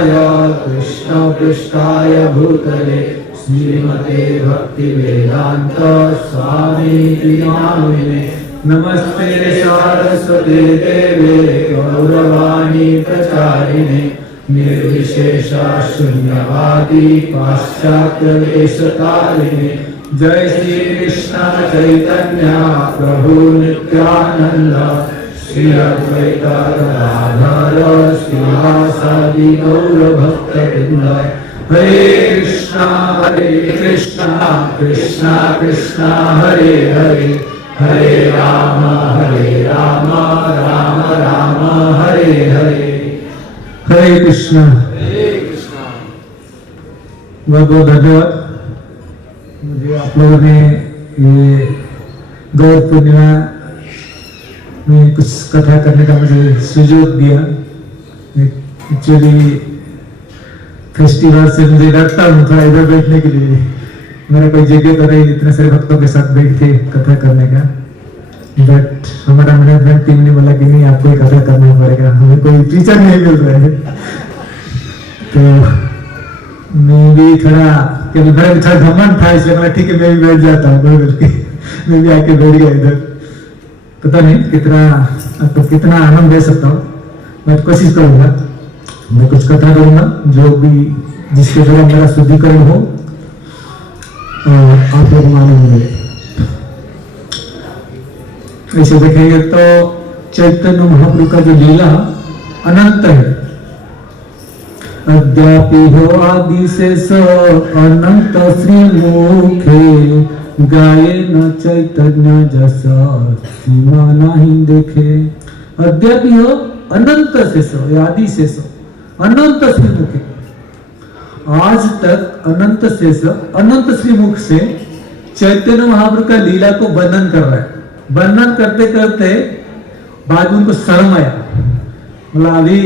सिंहाय कृष्ण पृष्ठाय भूतले श्रीमते भक्ति वेदांत स्वामी नामिने नमस्ते सारस्वते देवे गौरवाणी प्रचारिणे निर्विशेष शून्यवादी पाश्चात्य देशकालिने जय श्री कृष्ण चैतन्य प्रभु नित्यानंद श्री अद्वैत गदाधर श्रीवासादि गौर भक्तवृंद हरे कृष्णा कृष्णा कृष्णा हरे हरे हरे राम राम राम हरे हरे। हरे कृष्णा। बहुत बहुत धन्यवाद। मुझे आप लोगों ने ये गौर पूर्णिमा में कुछ कथा करने का मुझे सुযোগ दिया। एक्चुअली फेस्टिवल से मुझे डरता हूँ थोड़ा इधर बैठने के लिए, मेरा कोई जगह तो नहीं इतने सारे भक्तों के साथ बैठ के कथा करने का। बट हमारा मैनेजमेंट टीम ने बोला कि नहीं आपको ही कथा करना पड़ेगा, हमें कोई टीचर नहीं मिल रहा है। तो मैं भी थोड़ा घमंड था, इसलिए मैं ठीक है मैं भी बैठ जाता हूँ बोल के मैं भी आके बैठ गया इधर। पता नहीं कितना आपको कितना आनंद दे सकता हूँ, मैं कोशिश करूंगा। मैं कुछ कथा करूंगा जो भी जिसके द्वारा मेरा शुद्धिकरण हो और आप लोग मानेंगे। ऐसे देखेंगे तो चैतन्य महाप्रभु का जो लीला अनंत है। अद्यापि हो आदि से अनंत श्री मुखे गाये न चैतन्य जैसा सीमा नहीं देखे। अद्यापि हो अनंत से आदि से अनंत श्री मुखे, आज तक अनंत से अनंत श्री मुख से चैतन्य महाप्रभु का लीला को वर्णन कर रहा है। वर्णन करते करते बाद में उनको शर्म आया, बोला अभी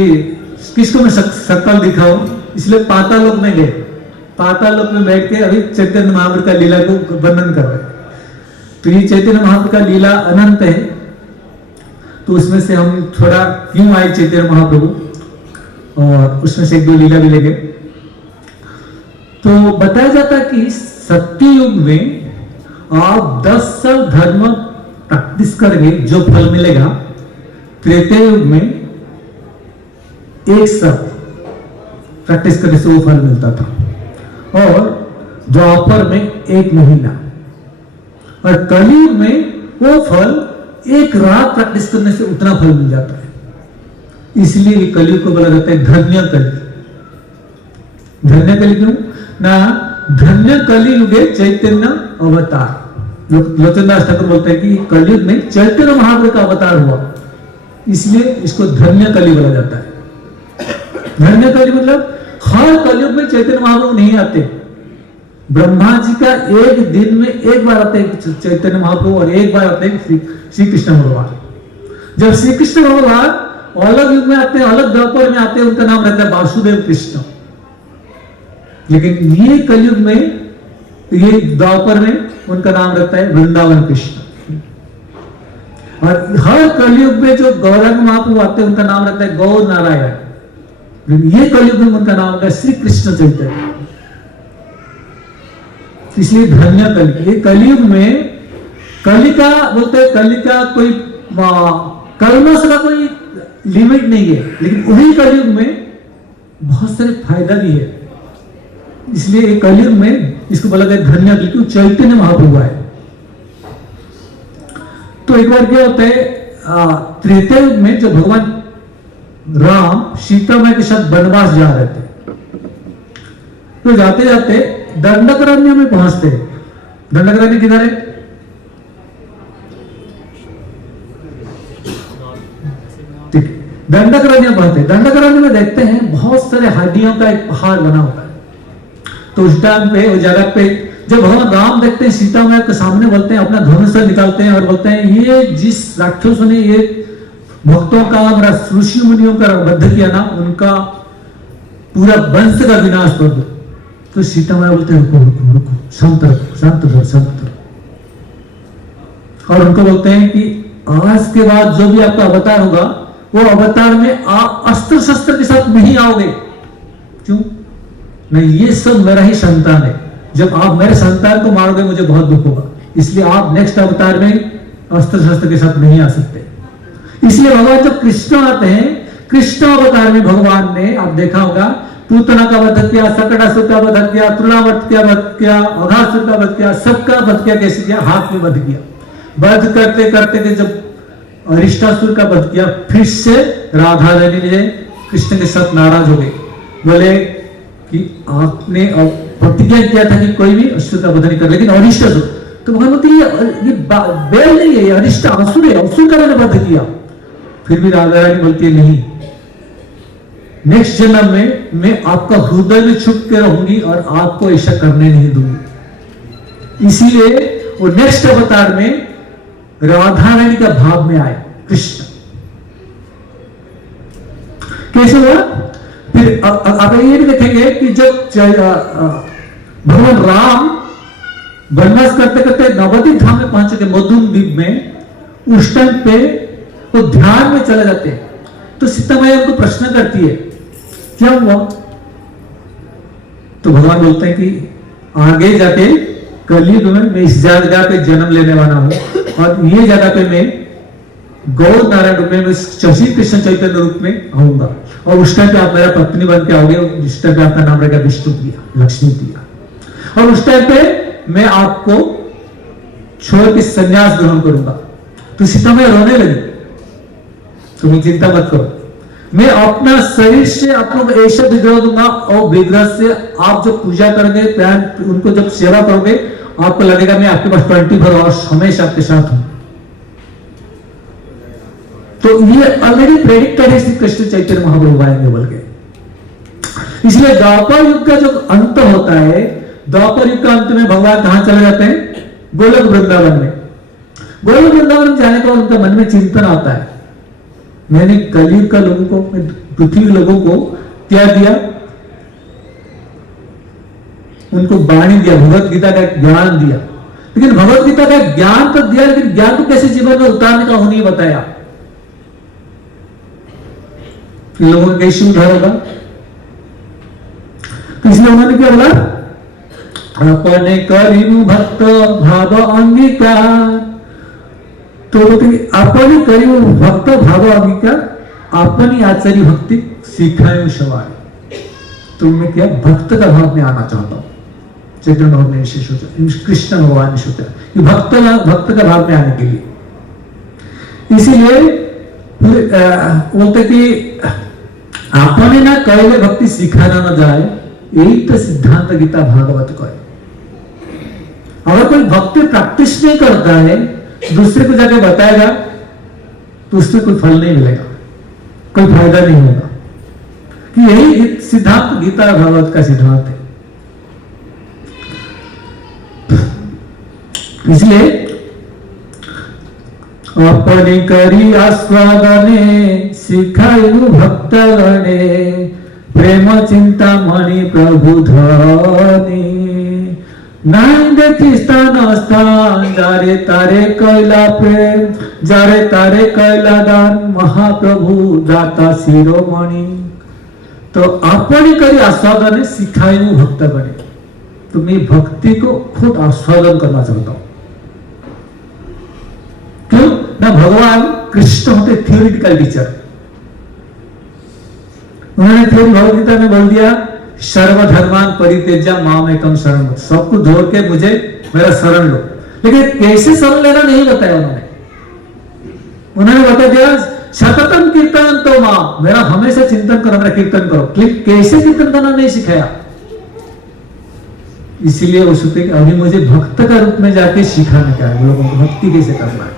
किसको मैं शक्ल दिखाऊं, इसलिए पाताल लोक में गए। पाताल लोक में बैठ के अभी चैतन्य महाप्रभु का लीला को वर्णन कर रहे हैं। तो ये चैतन्य महाप्रभु का लीला अनंत है, तो उसमें से हम थोड़ा क्यों आए चैतन्य महाप्रभु और उसमें से एक दो लीला भी लेंगे। तो बताया जाता कि सत्य युग में आप 10 साल धर्म प्रैक्टिस करेंगे जो फल मिलेगा, त्रेता युग में 1 साल प्रैक्टिस करने से वो फल मिलता था, और द्वापर में 1 महीना, और कलयुग में वो फल 1 रात प्रैक्टिस करने से उतना फल मिल जाता है। इसलिए कलयुग को बोला जाता है धन्य कलि। धन्य कलि क्यों ना, धन्य कलि युगे चैतन्य अवतार। लोचनदास ठाकुर बोलते हैं कि कलयुग में चैतन्य महाप्रभु का अवतार हुआ, इसलिए इसको धन्य कलि बोला जाता है। धन्य कलि मतलब हर कलयुग में चैतन्य महाप्रभु नहीं आते। ब्रह्मा जी का एक दिन में 1 बार आते हैं चैतन्य महाप्रभु, और 1 बार आते हैं श्री कृष्ण भगवान। जब श्री कृष्ण भगवान अलग युग में आते हैं, अलग द्वापर में आते हैं, उनका नाम रहता है वासुदेव कृष्ण। लेकिन ये कलयुग में, ये द्वापर में उनका नाम रहता है वृंदावन कृष्ण। और हर कलयुग में जो गौरांग महाप्रभु आते हैं उनका नाम रहता है गौर नारायण। ये कलयुग में उनका नाम होता है श्री कृष्ण चैतन्य। इसलिए धन्य कलि। ये कलयुग में कलि का बोलते हैं, कलि का कोई कर्मों का कोई लिमिट नहीं है, लेकिन वही कलयुग में बहुत सारे फायदा भी है। इसलिए कलयुग में इसको बोला गया धन्य कलि, क्यों चैतन्य महाप्रभु आए। तो एक बार क्या होता है, त्रेता युग में जब भगवान राम सीता माई के साथ वनवास जा रहे थे, तो जाते जाते दंडकारण्य में पहुंचते। दंडकारण्य किधर है? दंडकारण्य पहुंचते। दंडकारण्य में देखते हैं बहुत सारे हड्डियों का एक पहाड़ बना होता है। तो उस टाइम पे उस जगह पे जब भगवान राम देखते हैं सीता मैया के सामने, बोलते हैं अपना धनुष निकालते हैं और बोलते हैं ये जिस राक्षसों ने ये भक्तों का ऋषि मुनियों का वध किया ना, उनका पूरा वंश का विनाश कर दो। तो सीता मैया बोलते हैं रुको रुको रुको, शांत रहो शांत रहो शांत रहो। और उनको बोलते हैं कि आज के बाद जो भी आपका अवतार होगा, वो अवतार में आप अस्त्र शस्त्र के साथ नहीं आओगे, क्यों? नहीं, ये सब मेरा ही संतान है, जब आप मेरे संतान को मारोगे मुझे बहुत दुख होगा, इसलिए आप नेक्स्ट अवतार में अस्त्र शस्त्र के साथ नहीं आ सकते। इसलिए भगवान जब कृष्ण आते हैं, कृष्ण अवतार में भगवान ने, आप देखा होगा, पूतना का वध किया, सकटासुर का वध किया, तृणावर्त का वध किया, अघासुर का वध किया, सबका वध किया। कैसे किया? हाथ में वध किया। वध करते करते जब अरिष्टासुर का वध किया, फिर से राधा रानी ने कृष्ण के साथ नाराज हो गए, बोले कि आपने प्रतिज्ञा किया था कि कोई भी असुर का वध नहीं कर, लेकिन अरिष्टासुर, तो भगवान बोलते ये बैल नहीं है, अरिष्ट असुर है, असुर का मैंने वध किया। फिर भी राधा रानी बोलती है नहीं, नेक्स्ट जन्म में मैं आपका हृदय में छुप के रहूंगी और आपको ऐसा करने नहीं दूंगी। इसीलिए वो नेक्स्ट अवतार में राधा रानी का भाव में आए कृष्ण। कैसे हुआ? फिर आप ये भी देखेंगे कि जब भगवान राम वनवास करते करते नवद्वीप धाम में पहुंच गए, मधुम द्वीप में, उस टाइम पे वो ध्यान में चले जाते हैं। तो सीता मैया उनको प्रश्न करती है क्या हुआ? तो भगवान बोलते हैं कि आगे जाके कलयुग में मैं इस जगह पे जन्म लेने वाला हूं और ये जगह पे मैं गौर नारायण रूप में, श्री कृष्ण चैतन्य रूप में आऊंगा, और उस टाइम पे आप मेरा पत्नी बन के आओगे, जिस टाइम पे आपका नाम रहेगा विष्णु प्रिया, लक्ष्मी प्रिया, और उस टाइम पे मैं आपको छोड़ के संन्यास ग्रहण करूंगा। तो सीता मैया रोने लगी, तुम्हें चिंता मत करो, मैं अपना शरीर से आपको ऐसा विग्रह दूंगा, और विग्रह से आप जब पूजा करोगे, उनको जब सेवा करोगे, आपको लगेगा मैं आपके पास 24 आवर्स हमेशा आपके साथ हूं। तो ये ऑलरेडी प्रेडिक्टेड है श्री कृष्ण चैतन्य महाप्रभु आएंगे बोल के। इसलिए द्वापर युग का जो अंत होता है, द्वापर युग का अंत में भगवान कहां चले जाते हैं? गोलोक वृंदावन में। गोलोक वृंदावन में जाने का उनका मन में चिंतन आता है, मैंने कलयुग का लोगों को, पृथ्वी लोगों को क्या दिया? उनको वाणी दिया, भगवत गीता का ज्ञान दिया, लेकिन भगवत गीता का ज्ञान तो दिया, लेकिन ज्ञान को कैसे जीवन में उतारने का उन्हें बताया। लोगों का कैसे उद्धार होगा? तो इसलिए उन्होंने क्या बोला? अपने करीब भक्त भाव अंगीकार, तो अपनी करीब भक्त भाव अंगीकार, अपनी आचार्य भक्ति सिखाए सवार। तो मैं क्या भक्त का भाव में आना चाहता हूं। चैतन्य भगवान ने विशेष सोचा, कृष्ण भगवान ने सोचा कि भक्त का भाव में आने के लिए, इसीलिए बोलते कि अपने ना कहले भक्ति सिखाना ना जाए, यही तो सिद्धांत गीता भागवत का है। अगर कोई भक्ति प्रैक्टिस नहीं करता है, दूसरे को जाके बताएगा, तो उससे कोई फल नहीं मिलेगा, कोई फायदा नहीं होगा। कि यही सिद्धांत गीता भागवत का सिद्धांत है। इसलिए अपनी करी आस्वादने सिखायु भक्त गणे, प्रेम चिंता मणि प्रभु धनी, नहीं देखी स्थान स्थान, जारे तारे कैला प्रेम, जारे तारे कैला दान, महाप्रभु दाता शिरोमणि। तो अपनी करी आस्वादन सिखायु भक्त गणे, तो मैं भक्ति को खुद आस्वादन करना चाहता हूं। क्यों ना? भगवान कृष्ण होते थियोरिटिकल टीचर, उन्होंने थ्योरी भगवदगीता में बोल दिया, सर्वधर्मान परित्यज्य माम एकम शरण, सब कुछ छोड़ के मुझे मेरा शरण लो। लेकिन कैसे शरण लेना नहीं बताया उन्होंने बता दिया सततम कीर्तन तो मां, मेरा हमेशा चिंतन करो, मेरा कीर्तन करो। कैसे कीर्तन करना नहीं सिखाया। इसीलिए वो सोचते कि अभी मुझे भक्त का रूप में जाके सिखाने का है, लोगों को भक्ति कैसे करना है।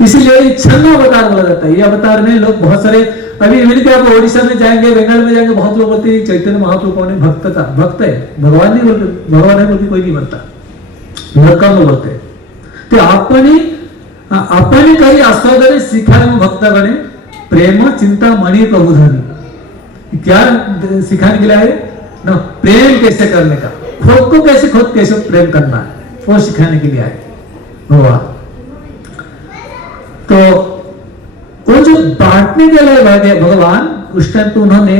इसीलिए छन्ना अवतार बोला जाता है। ये अवतार में लोग बहुत सारे, अभी इवन के आप ओडिशा में जाएंगे, बंगाल में जाएंगे, बहुत लोग बोलते हैं चैतन्य महाप्रभु कौन है? भक्त का भक्त है, भगवान नहीं बोलते, भगवान है बोलते कोई नहीं बनता, कम लोग बोलते। तो अपने कई आस्वादने सिखाए भक्त गणे, प्रेम चिंता मणि प्रभु धनी। क्या सिखाने के लिए आए ना? प्रेम कैसे करने का, खुद को कैसे प्रेम करना है, वो सिखाने के लिए आए भगवान। तो वो जो बांटने के लिए भगवान, उस टाइम तो उन्होंने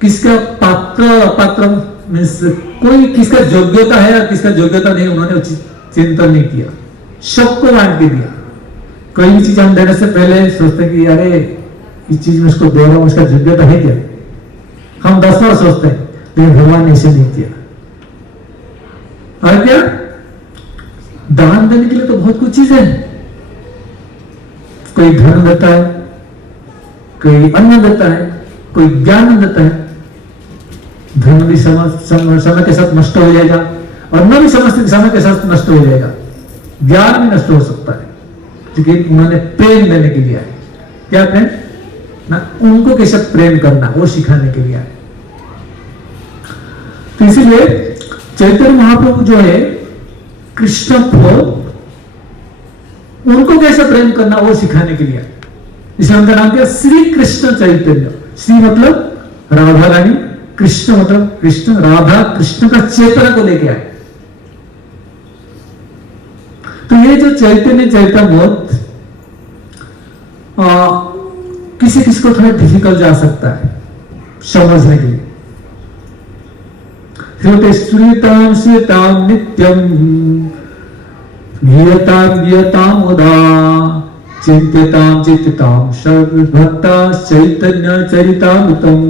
किसका पात्र पात्र मीन्स कोई किसका योग्यता है और किसका योग्यता नहीं, उन्होंने चिंतन नहीं किया, सबको बांट के दिया। कोई भी चीज हम देने से पहले सोचते हैं कि अरे इस चीज में उसको दे रहा हूं, उसका योग्यता है क्या, हम 10 बार सोचते हैं, लेकिन भगवान ने इसे नहीं किया। और क्या दान देने के लिए तो बहुत कुछ चीज है, कोई धन देता है, कोई अन्न देता है, कोई ज्ञान देता है। धन भी समय के साथ नष्ट हो जाएगा, अन्न भी समय के साथ नष्ट हो जाएगा, ज्ञान भी नष्ट हो सकता है, लेकिन उन्होंने प्रेम देने के लिए आए। क्या प्रेम ना, उनको कैसे प्रेम करना वो सिखाने के लिए आए। तो इसीलिए चैतन्य महाप्रभु जो है कृष्ण को, उनको कैसे प्रेम करना वो सिखाने के लिए आए। इसलिए उनका नाम क्या, श्री कृष्ण चैतन्य। श्री मतलब राधा रानी, कृष्ण मतलब कृष्ण, राधा कृष्ण का चेतना को लेके आए। तो ये जो चैतन्य चैतन्यमूर्त किसी किसी को थोड़ा डिफिकल्ट जा सकता है समझने के लिए। श्रुताम श्रुताम नित्यम गीयताम गीयताम उदा चिंत्यताम चिंत्यताम सर्वभक्ता चैतन्य चरितामृतम।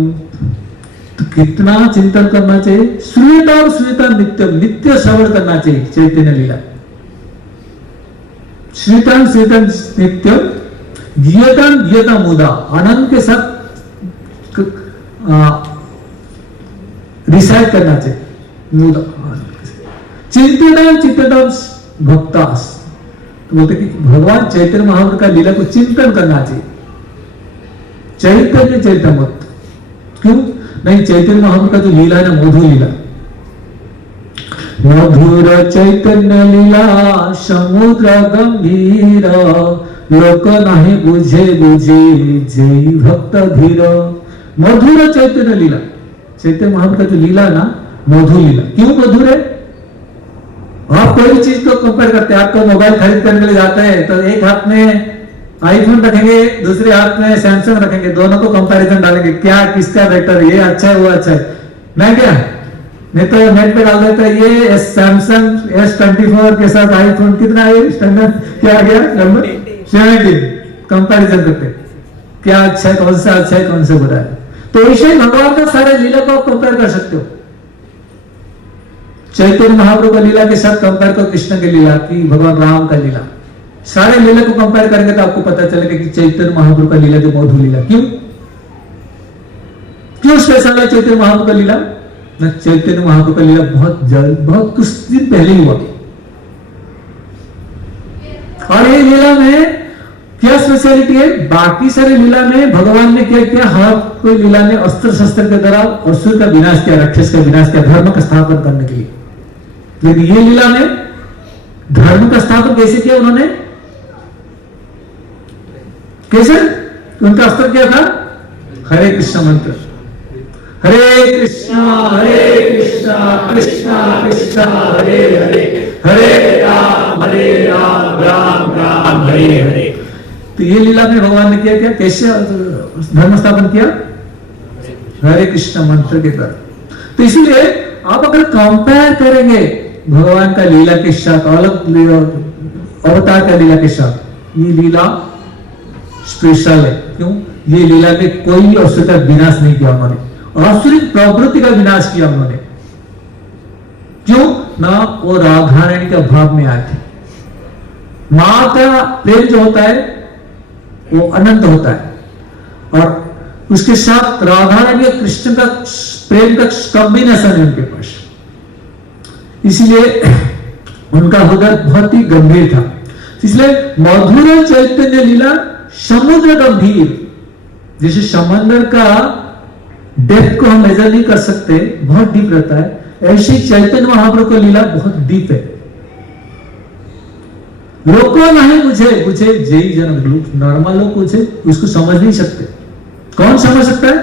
तो कितना चिंतन करना चाहिए, श्रूयताम श्रूयताम नित्यम, नित्य श्रवण करना चाहिए चैतन्य लीला। श्रीतान श्रीतान नित्यम गीयतान गीयताम मुदा, आनंद के साथ रिसाइट करना चाहिए मुदा। चिंतन चिंतन भक्तास, तो बोलते कि भगवान चैतन्य महाप्रभु का लीला को चिंतन करना चाहिए। चैतन्य चैतन्यमूर्त क्यों नहीं, चैतन्य महाप्रभु का जो लीला है ना, मधुर लीला, मधुर चैतन्य लीला समुद्र गंभीर, लोक नहीं बुझे बुझे जय भक्त धीर। मधुर चैतन्य लीला, चैतन्य महाप्रभु का जो लीला ना मधुर लीला। क्यों मधुर है, आप कोई भी चीज को कंपेयर करते हैं, आपको मोबाइल खरीद करने के लिए जाते हैं तो एक हाथ में आईफोन रखेंगे, दूसरे हाथ में सैमसंग रखेंगे, दोनों को कंपैरिजन डालेंगे, क्या किसका बेटर, ये अच्छा है वो अच्छा है, मैं क्या नहीं तो नेट पे डाल देता है ये सैमसंग S24 के साथ आईफोन कितना है स्टैंडर्ड, क्या आ गया नंबर 17, कंपैरिजन करते क्या अच्छा है, कौन सा अच्छा है, कौन सा बुरा है। तो ऐसे ही भगवान का सारे लीला को आप कंपेयर कर सकते हो। चैतन्य महाप्रभु का लीला के साथ कंपेयर करो कृष्ण की लीला की, भगवान राम का लीला, सारे लीला को कंपेयर करेंगे तो आपको पता चलेगा कि चैतन्य महाप्रभु का लीला जो मधुर लीला। क्यों क्यों स्पेशल है चैतन्य महाप्रभु का लीला, चैतन्य महाप्रभु का लीला बहुत कुछ दिन पहले ही हुआ, और ये लीला में क्या स्पेशलिटी है, बाकी सारे लीला में भगवान ने क्या किया, हर कोई लीला में अस्त्र शस्त्र के द्वारा असुर का विनाश किया, राक्षस का विनाश किया, धर्म का स्थापन करने के लिए। लेकिन ये लीला में धर्म का स्थापन कैसे किया उन्होंने, कैसे, उनका अस्त्र क्या था, हरे कृष्ण मंत्र, हरे कृष्णा कृष्णा कृष्णा हरे हरे, हरे राम राम राम हरे हरे। तो ये लीला में भगवान ने किया क्या, कैसे धर्म स्थापन किया, हरे कृष्ण मंत्र के द्वारा। तो इसलिए आप अगर कंपेयर करेंगे भगवान का लीला के साथ, अलग अवतार का लीला के साथ, ये लीला स्पेशल है। क्यों, ये लीला में कोई भी असुर का विनाश नहीं किया उन्होंने, आसुरिक प्रवृत्ति का विनाश किया उन्होंने। क्यों ना, वो राधा रानी के भाव में आए थे। मां का प्रेम जो होता है वो अनंत होता है, और उसके साथ राधा रानी और कृष्ण का प्रेम का कॉम्बिनेशन है उनके पास, इसलिए उनका हृदय बहुत ही गंभीर था। इसलिए मधुर चैतन्य लीला समुद्र गंभीर, जैसे समंदर का डेप्थ को हम मेजर नहीं कर सकते, बहुत डीप रहता है, ऐसे ही चैतन्य महाप्रभु का लीला बहुत डीप है। लोगों नहीं बुझे बुझे जय जन, लोग नॉर्मल लोग बुझे उसको समझ नहीं सकते। कौन समझ सकता है,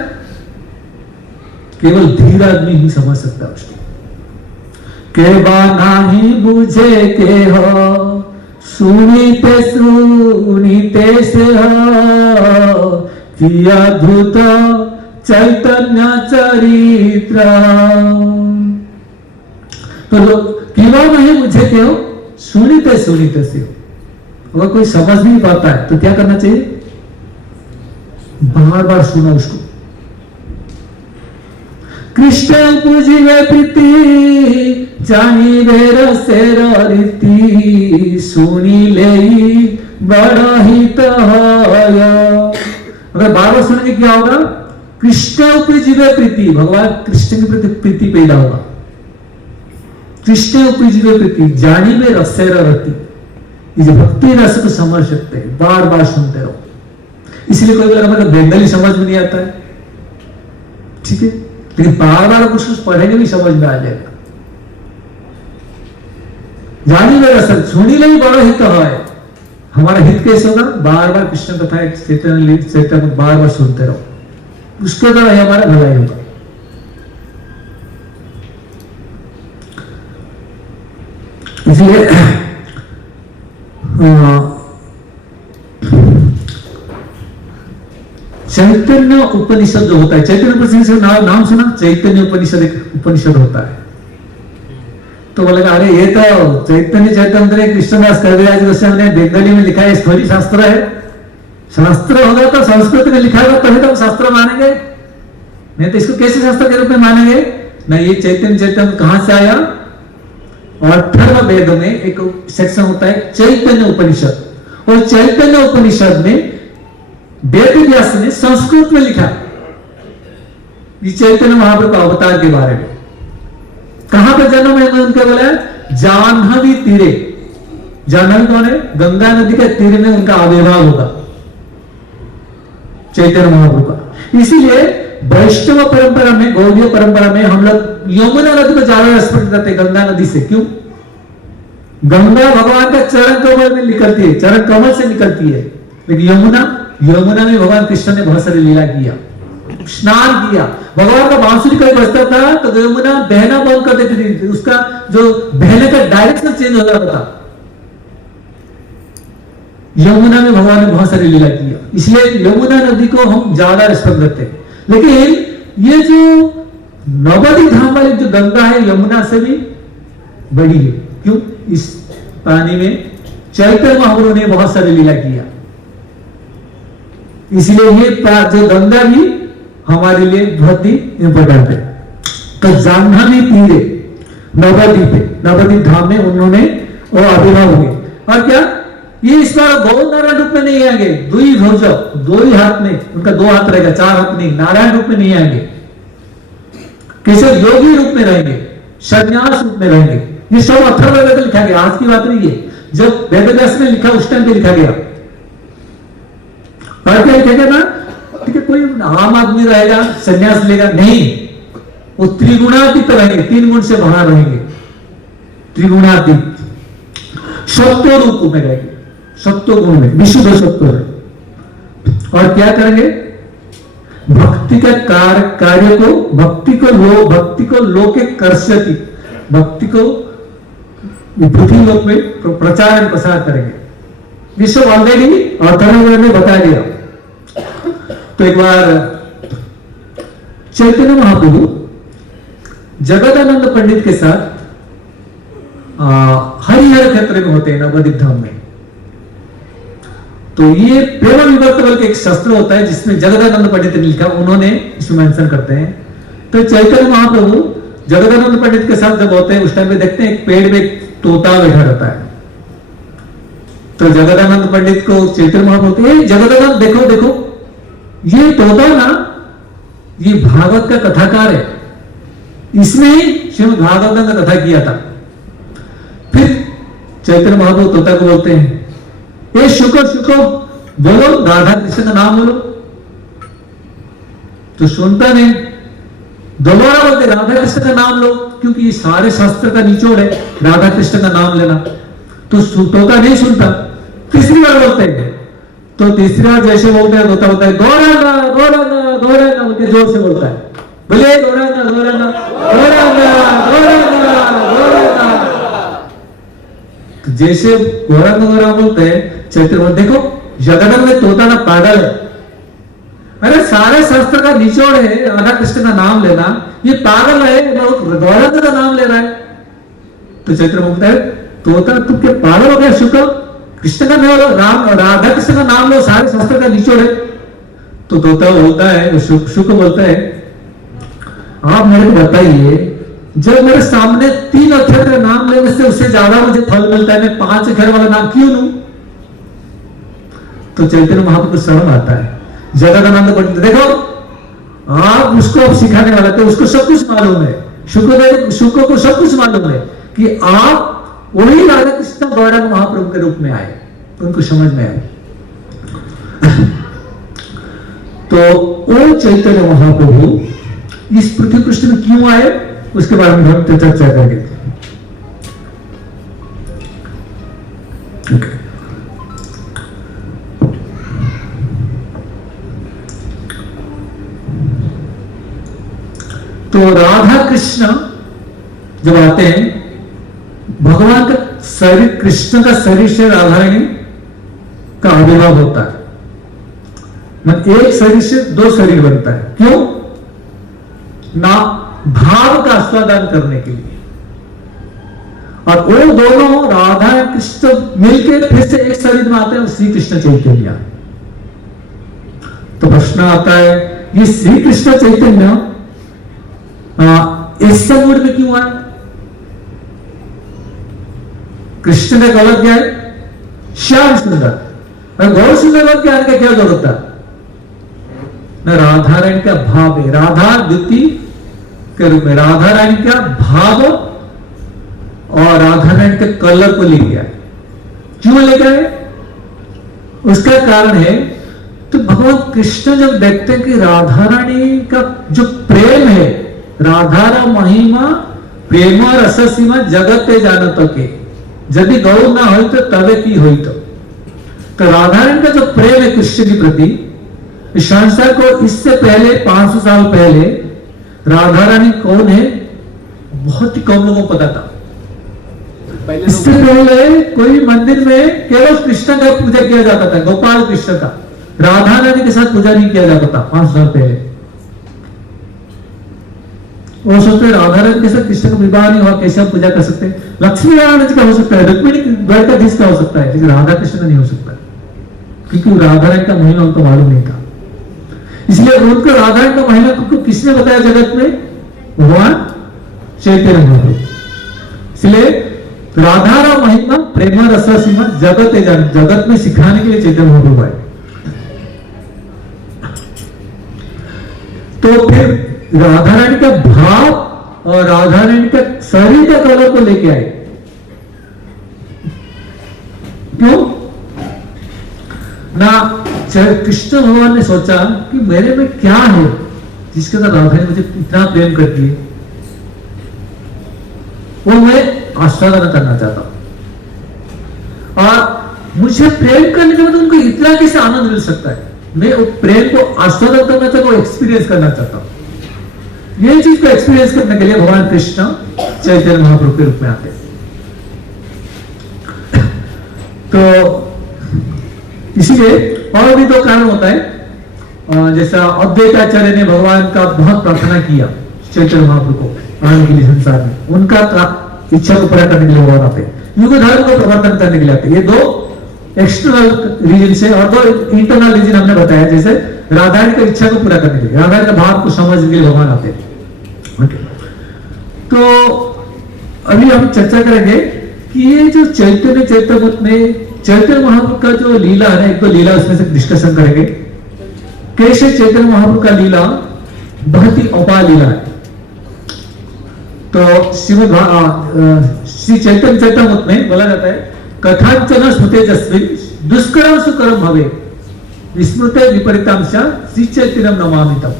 केवल धीर आदमी ही समझ सकता है उसको। के बाना ही बुझे के हो, सुनीते सुनीते से हो, किया धूत चैतन्य चरित्र। तो क्यों नहीं मुझे क्यों सुनीते सुनीते से, अगर कोई समझ नहीं पाता है तो क्या करना चाहिए, बार बार सुनो उसको। कृष्ण पूजिवे प्रीति जानिवे रसेर रीति, सुनी ले बड़ा हित है। अगर बार बार सुनेंगे क्या होगा, कृष्ण उपजीवे प्रीति, भगवान कृष्ण के प्रति प्रीति पैदा होगा। कृष्ण उपजीवे प्रीति जानिवे रसेर रति, ये भक्ति रस को समझ सकते हैं, बार बार सुनते रहो। इसलिए कोई अगर हमें बंगाली समझ में नहीं आता है, ठीक है, लेकिन बार बार कुछ पढ़ेंगे भी समझ में आ जाएगा। जानी मेरा सर सुनी नहीं बड़ा हित है। हमारा हित कैसे होगा, बार बार कृष्ण कथा चैतन्य बार बार सुनते रहो, उसके द्वारा हमारा भलाई होगा। इसलिए चैतन्य उपनिषद जो होता है, चैतन्य उपनिषद नाम सुना, चैतन्य उपनिषद एक उपनिषद होता है। तो बोलेगा अरे ये तो चैतन्य चैतन्य कृष्णदास कविराज गोस्वामी ने बंगाली में लिखा है, थोड़ी शास्त्र है। शास्त्र होगा तो संस्कृत में लिखा होगा तभी तो हम शास्त्र मानेंगे, नहीं तो इसको कैसे शास्त्र के रूप में मानेंगे। नहीं, ये चैतन्य चैतन्य कहां से आया, और अथर्व वेद में एक सेक्शन होता है चैतन्य उपनिषद, और चैतन्य उपनिषद में वेद व्यास ने संस्कृत में लिखा ये चैतन्य महाप्रभु का अवतार के बारे में। कहां पर जन्म है उनका, बोला जाह्नवी तीरे। जाह्नवी कौन है, गंगा नदी के तीर में उनका आविर्भाव होगा चैतन्य महाप्रभु का। इसीलिए वैष्णव परंपरा में, गौड़ीय परंपरा में हम लोग यमुना नदी को ज्यादा रेस्पेक्ट करते हैं गंगा नदी से। क्यों, गंगा भगवान का चरण कमल में निकलती है, चरण कमल से निकलती है, लेकिन यमुना में भगवान कृष्ण ने बहुत सारी लीला किया, स्नान किया। भगवान का बांसुरी कहीं बजता था तो यमुना बहना बंद कर देती थी, उसका जो बहने का डायरेक्शन चेंज हो जाता था। यमुना में भगवान ने बहुत सारी लीला किया, इसलिए यमुना नदी को हम ज्यादा रिस्पेक्ट देते हैं। लेकिन ये जो नवद्वीप धाम वाली जो गंगा है, यमुना से भी बड़ी है। क्यों, इस पानी में चैतन्य महाप्रभु ने बहुत सारी लीला किया, इसलिए ये जो गंगा भी हमारे लिए बहुत ही इंपॉर्टेंट है। तो जाह्नवी तीरे नवद्वीप धाम में उन्होंने वो आविर्भाव हुए। और क्या, ये इस बार गौ नारायण रूप में नहीं आएंगे, दो ही हाथ में, उनका 2 हाथ रहेगा, 4 हाथ नहीं, नारायण रूप में नहीं आएंगे, कैसे योगी रूप में रहेंगे, संन्यास रूप में रहेंगे। ये सब अथर्ववेद में लिखा गया, आज की बात नहीं है, जब वेदव्यास ने लिखा उस टाइम पे लिखा गया। और क्या लिखा गया ना, ठीक है, कोई आम आदमी रहेगा संन्यास लेगा नहीं, वो त्रिगुणातीत रहेंगे, 3 गुण से बाहर रहेंगे, त्रिगुणातीत सत्व रूप में रहेंगे, सत्व गुण में, विशुद्ध सत्व है। और क्या करेंगे, भक्ति का कार्य को, भक्ति को लोके कर्ष्यति, भक्ति को पृथ्वी लोक में प्रचार एवं प्रसार करेंगे। ये सब ऑलरेडी अथर्ववेद में बताया गया। तो एक बार चैतन्य महाप्रभु जगदानंद पंडित के साथ हरिहर क्षेत्र में होते हैं, नवद्वीप धाम में। तो ये प्रेम विभक्त बल के एक शास्त्र होता है जिसमें जगदानंद पंडित ने लिखा, उन्होंने इसमें मेंशन करते हैं। तो चैतन्य महाप्रभु जगदानंद पंडित के साथ जब होते हैं उस टाइम पे देखते हैं एक पेड़ में एक तोता बैठा रहता है। तो जगदानंद पंडित को चैतन्य महाप्रभु बोलते, जगदानंद देखो देखो, ये तोता ना, ये भागवत का कथाकार है, इसने ही श्रीमद् भागवत का कथा किया था। फिर चैतन्य महाप्रभु तोता को बोलते हैं, ए शुक्र बोलो, राधा कृष्ण का नाम बोलो। तो सुनता नहीं, दोबारा बोलते राधा कृष्ण का नाम लो, क्योंकि ये सारे शास्त्र का निचोड़ है राधा कृष्ण का नाम लेना। तो तोता नहीं सुनता, तीसरी बार बोलते हैं, तो तीसरी बार जैसे बोलते हैं तोता बोलता है गौरांगा गौरांगा गौरांगा, बोलते जोर से बोलता है, बोले गौरांगा गौरांगा गौरांगा गौरांगा गौरांगा। जैसे गौरांगा गौरांगा बोलते हैं, चैतन्य देखो जगन्नाथ में तोता ना पागल है, अरे सारे शास्त्र का निचोड़ है राधा कृष्ण का नाम लेना, ये पागल है, गौरव का नाम ले रहा है। तो चैत्र बोलता है तोता तुम क्या पागल हो गया, शुक्र कृष्ण का नाम लो, राम राधा कृष्ण का नाम लो, सारे शास्त्र का निचोड़ है। तो तोता बोलता है, शुक्र बोलता है आप मेरे को बताइए, जब मेरे सामने 3 अक्षर का नाम लेने से उससे ज्यादा मुझे फल मिलता है, मैं 5 अक्षर वाला नाम क्यों लूं? तो चैतन्य महाप्रभु को शर्म आता है, जगदानंद को देखो आप उसको सिखाने वाला थे, उसको सब कुछ मालूम है, शुक्र को सब कुछ मालूम है कि आप वही राधा कृष्ण गौरांग महाप्रभु के रूप में आए, उनको समझ में आए। तो वो चैतन्य महाप्रभु इस पृथ्वी पृष्ठ में क्यों आए, उसके बारे में हम चर्चा करेंगे। तो राधा कृष्ण जब आते हैं, भगवान का शरीर, कृष्ण का शरीर से राधा रानी का आविर्भाव होता है, मतलब एक शरीर से 2 शरीर बनता है। क्यों? ना भाव का आस्वादन करने के लिए, और वो दोनों राधा कृष्ण मिलकर फिर से एक शरीर में आते हैं, श्री कृष्ण चैतन्य। तो प्रश्न आता है ये श्री कृष्ण चैतन्य इस मूड में क्यों आए? कृष्ण का गलत क्या है? श्याम सुंदर। गौर सुंदर के आने का क्या जरूरत था? न राधा रानी का भाव है, राधा द्विती के रूप में राधा रानी का भाव और राधा रानी के कलर को ले गया। क्यों ले गए? उसका कारण है, तो भगवान कृष्ण जब देखते हैं कि राधा रानी का जो प्रेम है, राधा रा महिमा प्रेम रस सीमा जगत जानत के, यदि गौ ना हो तो तबे की हुई। तो राधा रानी का जो प्रेम है कृष्ण के प्रति, संसार को इससे पहले 500 साल पहले राधा रानी कौन है बहुत ही कम लोगों को पता था। इससे पहले कोई मंदिर में केवल कृष्ण का पूजा किया जाता था, गोपाल कृष्ण का, राधा रानी के साथ पूजा नहीं किया जाता था 500 साल पहले। वो सोचते राधा रानी के साथ कृष्ण का विवाह नहीं हुआ, कैसे हम पूजा कर सकते हैं? लक्ष्मी नारायण जी का हो सकता है, रुक्मिणी द्वारकाधीश का हो सकता है, लेकिन राधा कृष्ण का नहीं हो सकता, क्योंकि राधा रानी का महिमा उनको मालूम नहीं था। इसलिए उनको राधा रानी का महिमा को किसने बताया जगत में? भगवान चैतन्य महाप्रभु। इसलिए राधा रा महिमा प्रेम रस सीमा जगत जगत में सिखाने के लिए चैतन्य महाप्रभु आए। तो फिर राधा रानी का भाव और राधा रानी का शरीर का कलर को लेके आए। क्यों ना? कृष्ण भगवान ने सोचा कि मेरे में क्या है जिसके साथ राधा ने मुझे इतना प्रेम करती है, वो मैं आस्वादन करना चाहता हूं। और मुझे प्रेम करने के बाद उनको इतना कैसे आनंद मिल सकता है? मैं वो प्रेम को आस्वादन करना चाहता हूं, एक्सपीरियंस करना चाहता हूं। ये चीज को एक्सपीरियंस करने के लिए भगवान कृष्ण चैतन्य महाप्रभु के रूप में आते हैं। तो इसीलिए और भी 2 कारण होता है, जैसा अद्वैताचार्य ने भगवान का बहुत प्रार्थना किया चैतन्य महाप्रभु को आने के लिए संसार में, उनका इच्छा को पूरा करने के लिए भगवान आते हैं। युग धर्म को प्रवर्तन करने के लिए आते हैं। ये 2 एक्सटर्नल रीजन से, और 2 इंटरनल रीजन हमने बताया, जैसे राधा रानी की इच्छा को पूरा करने के लिए, राधा रानी का भाव को समझने के लिए भगवान आते हैं। तो अभी हम चर्चा करेंगे कि ये जो चैतन्य चैतन्य में चैतन्य महाप्रभु का जो लीला है, एक 2 लीला उसमें से डिस्कशन करेंगे। कैसे चैतन्य महाप्रभु का लीला बहुत ही अपार लीला है। तो श्री चैतन्य चैतन्य में बोला जाता है, कथांचन स्मृते जस्मिन् दुष्करम सुकरम भवे विस्मृते विपरीतांश श्री चैतन्यम नमामि तम्।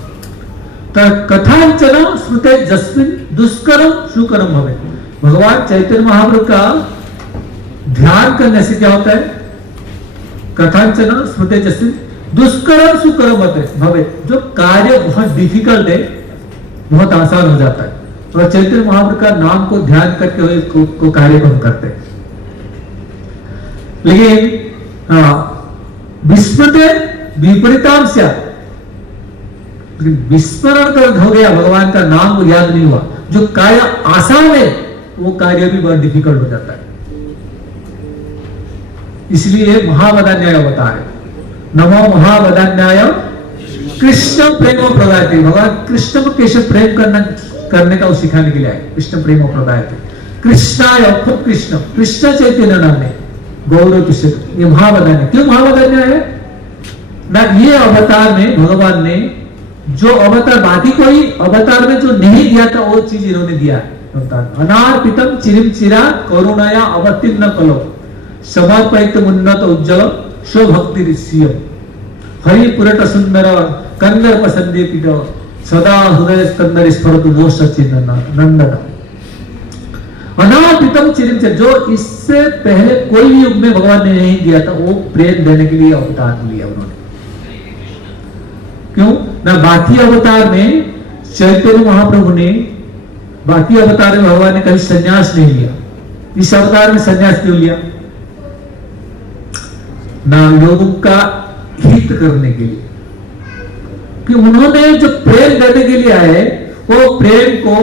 कथांचन स्मृते जस्मिन् दुष्करम सुकरम भवे। भगवान चैतन्य महाप्रभु का ध्यान करने से क्या होता है? कथांचन स्मृते जस्मिन् दुष्करम सुकरम भवे। जो कार्य बहुत डिफिकल्ट है, बहुत आसान हो जाता है। और चैतन्य महाप्रभु का नाम को ध्यान करके हुए को कार्य को हम करते हैं। लेकिन विस्मृते विपरीतांश विस्मरण कर हो गया, भगवान का नाम याद नहीं हुआ, जो कार्य आसान है वो कार्य भी बहुत डिफिकल्ट हो जाता है। इसलिए महावदान्याय होता है, नमो महावदान्याय कृष्ण प्रेम प्रदायते। भगवान कृष्ण को कैसे प्रेम करने का सिखाने के लिए आए। कृष्ण प्रेम प्रदायते, कृष्णाय, खुद कृष्ण, कृष्ण चैतन्य नाम है गौरव कृष्ण। ये महावदान्याय, क्यों महावदान्याय है ना? ये अवतार में भगवान ने जो अवतार बाकी कोई अवतार में जो नहीं दिया था वो चीज इन्होंने दिया है। अनार्पितम चिरिम चिरा करुणाया अवतीर्ण कलो समर्पित उन्नत उज्जवल स्वभक्ति ऋषिय हरि पुरट सुंदर कंदर्प संदीपित सदा हृदय कंदर स्फुरतु वो सचिन नंदन। अनार्पितम चिरिम चिरा, जो इससे पहले कोई भी युग में भगवान ने नहीं दिया था, वो प्रेम देने के लिए अवतार लिया उन्होंने। क्यों ना? बाकी अवतार में चैतन्य महाप्रभु ने, बाकी अवतार में भगवान ने कभी संन्यास नहीं लिया, इस अवतार में संन्यास क्यों लिया? ना लोगों का हित करने के लिए, कि उन्होंने जो प्रेम देने के लिए आए, वो प्रेम को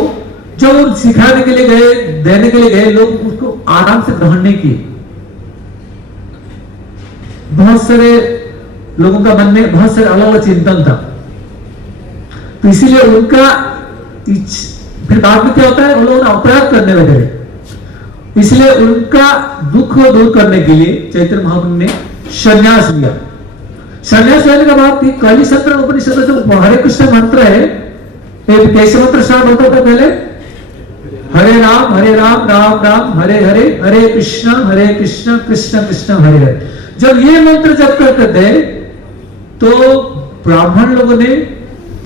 जो सिखाने के लिए गए, देने के लिए गए, लोग उसको आराम से ग्रहण नहीं किए। बहुत सारे लोगों का मन में बहुत सारे अलग अलग चिंतन था, तो इसीलिए उनका फिर बाद में क्या होता है, उन लोगों ने अपराध करने लगे। इसलिए उनका दुख को दूर करने के लिए चैतन्य महाप्रभु ने संन्यास लिया। संन्यास लेने के बाद काली संत्र उपनिषद में जो हरे कृष्ण मंत्र है, कैसे मंत्र स्टार्ट होता था पहले? हरे राम राम राम हरे हरे, हरे कृष्ण कृष्ण कृष्ण हरे हरे। जब ये मंत्र जब करते थे तो ब्राह्मण लोगों ने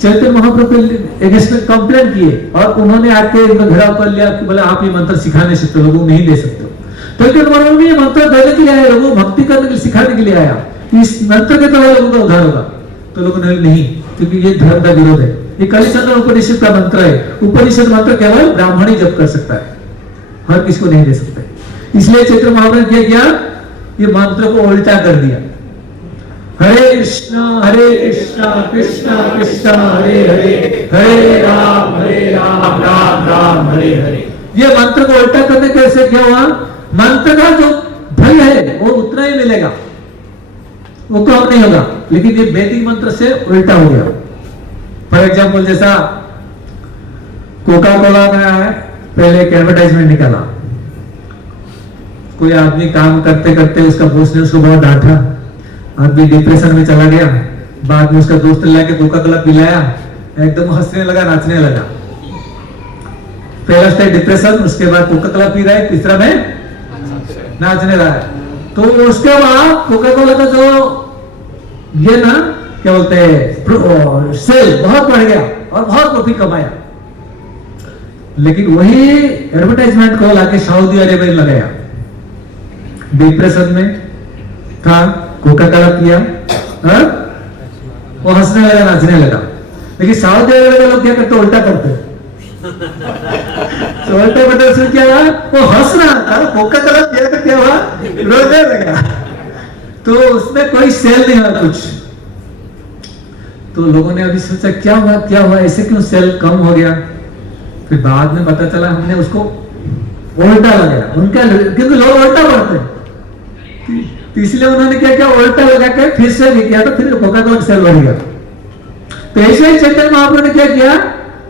चैतन्य महाप्रभु के अगेंस्ट में कंप्लेंट किए और उन्होंने आके घेराव कर लिया कि बोले आप ये मंत्र सिखा नहीं सकते, लोगों नहीं दे सकते। तो चैतन्य महाप्रभु ने ये मंत्र देने के लिए आया, लोगों को भक्ति करने के लिए सिखाने के लिए आया, इस मंत्र के द्वारा लोगों का उद्धार होगा। तो लोगों ने नहीं, क्योंकि ये धर्म का विरोध है, ये कलिचंद्र उपनिषद का मंत्र है, उपनिषद मंत्र केवल ब्राह्मण ही जप कर सकता है, हर किसी को नहीं दे सकते। इसलिए चैतन्य महाप्रभु ने क्या किया, ये मंत्र को उल्टा कर दिया, हरे कृष्ण कृष्ण कृष्ण हरे हरे, हरे राम राम राम हरे हरे। ये मंत्र को उल्टा करने कैसे क्या हुआ? मंत्र का जो फल है वो उतना ही मिलेगा, वो कम नहीं होगा, लेकिन ये वैदिक मंत्र से उल्टा हो गया। फॉर एग्जाम्पल जैसा कोका कोला में पहले एक एडवर्टाइजमेंट निकाला, कोई आदमी काम करते करते उसका बॉस ने उसको बहुत डांटा, आदमी डिप्रेशन में चला गया, बाद में उसका दोस्त लाके कोका कोला पिलाया, एकदम हंसने लगा, नाचने लगा। पहला स्टेज डिप्रेशन, उसके बाद कोका कोला पी रहा है, तीसरा में नाचने लगा। तो उसके बाद कोका कोला का जो ये ना क्या बोलते हैं सेल बहुत बढ़ गया और बहुत प्रॉफिट कमाया, लेकिन वही एडवर्टाइजमेंट को लाके सऊदी अरेबिया में लगाया, डिप्रेशन में था, कोका कोला पिया, वो हंसने लगा, नाचने लगा। लेकिन सऊदी अरेबिया के लोग क्या करते, उल्टा करते। तो उल्टा करते उसमें क्या हुआ, वो हंस रहा था, कोका कोला पिया तो क्या हुआ, रोने लगा, तो उसमें कोई सेल नहीं हुआ कुछ। तो लोगों ने अभी सोचा क्या हुआ, ऐसे क्यों सेल कम हो गया? फिर बाद में पता चला हमने उसको उल्टा लगाया, उनका, क्योंकि लोग उल्टा पढ़ते हैं, तो इसलिए उन्होंने क्या किया, उल्टा लगा के फिर से भी किया, तो फिर कोका कोला सेल बढ़ गया। तो ऐसे ही चैतन्य महाप्रभु ने क्या किया,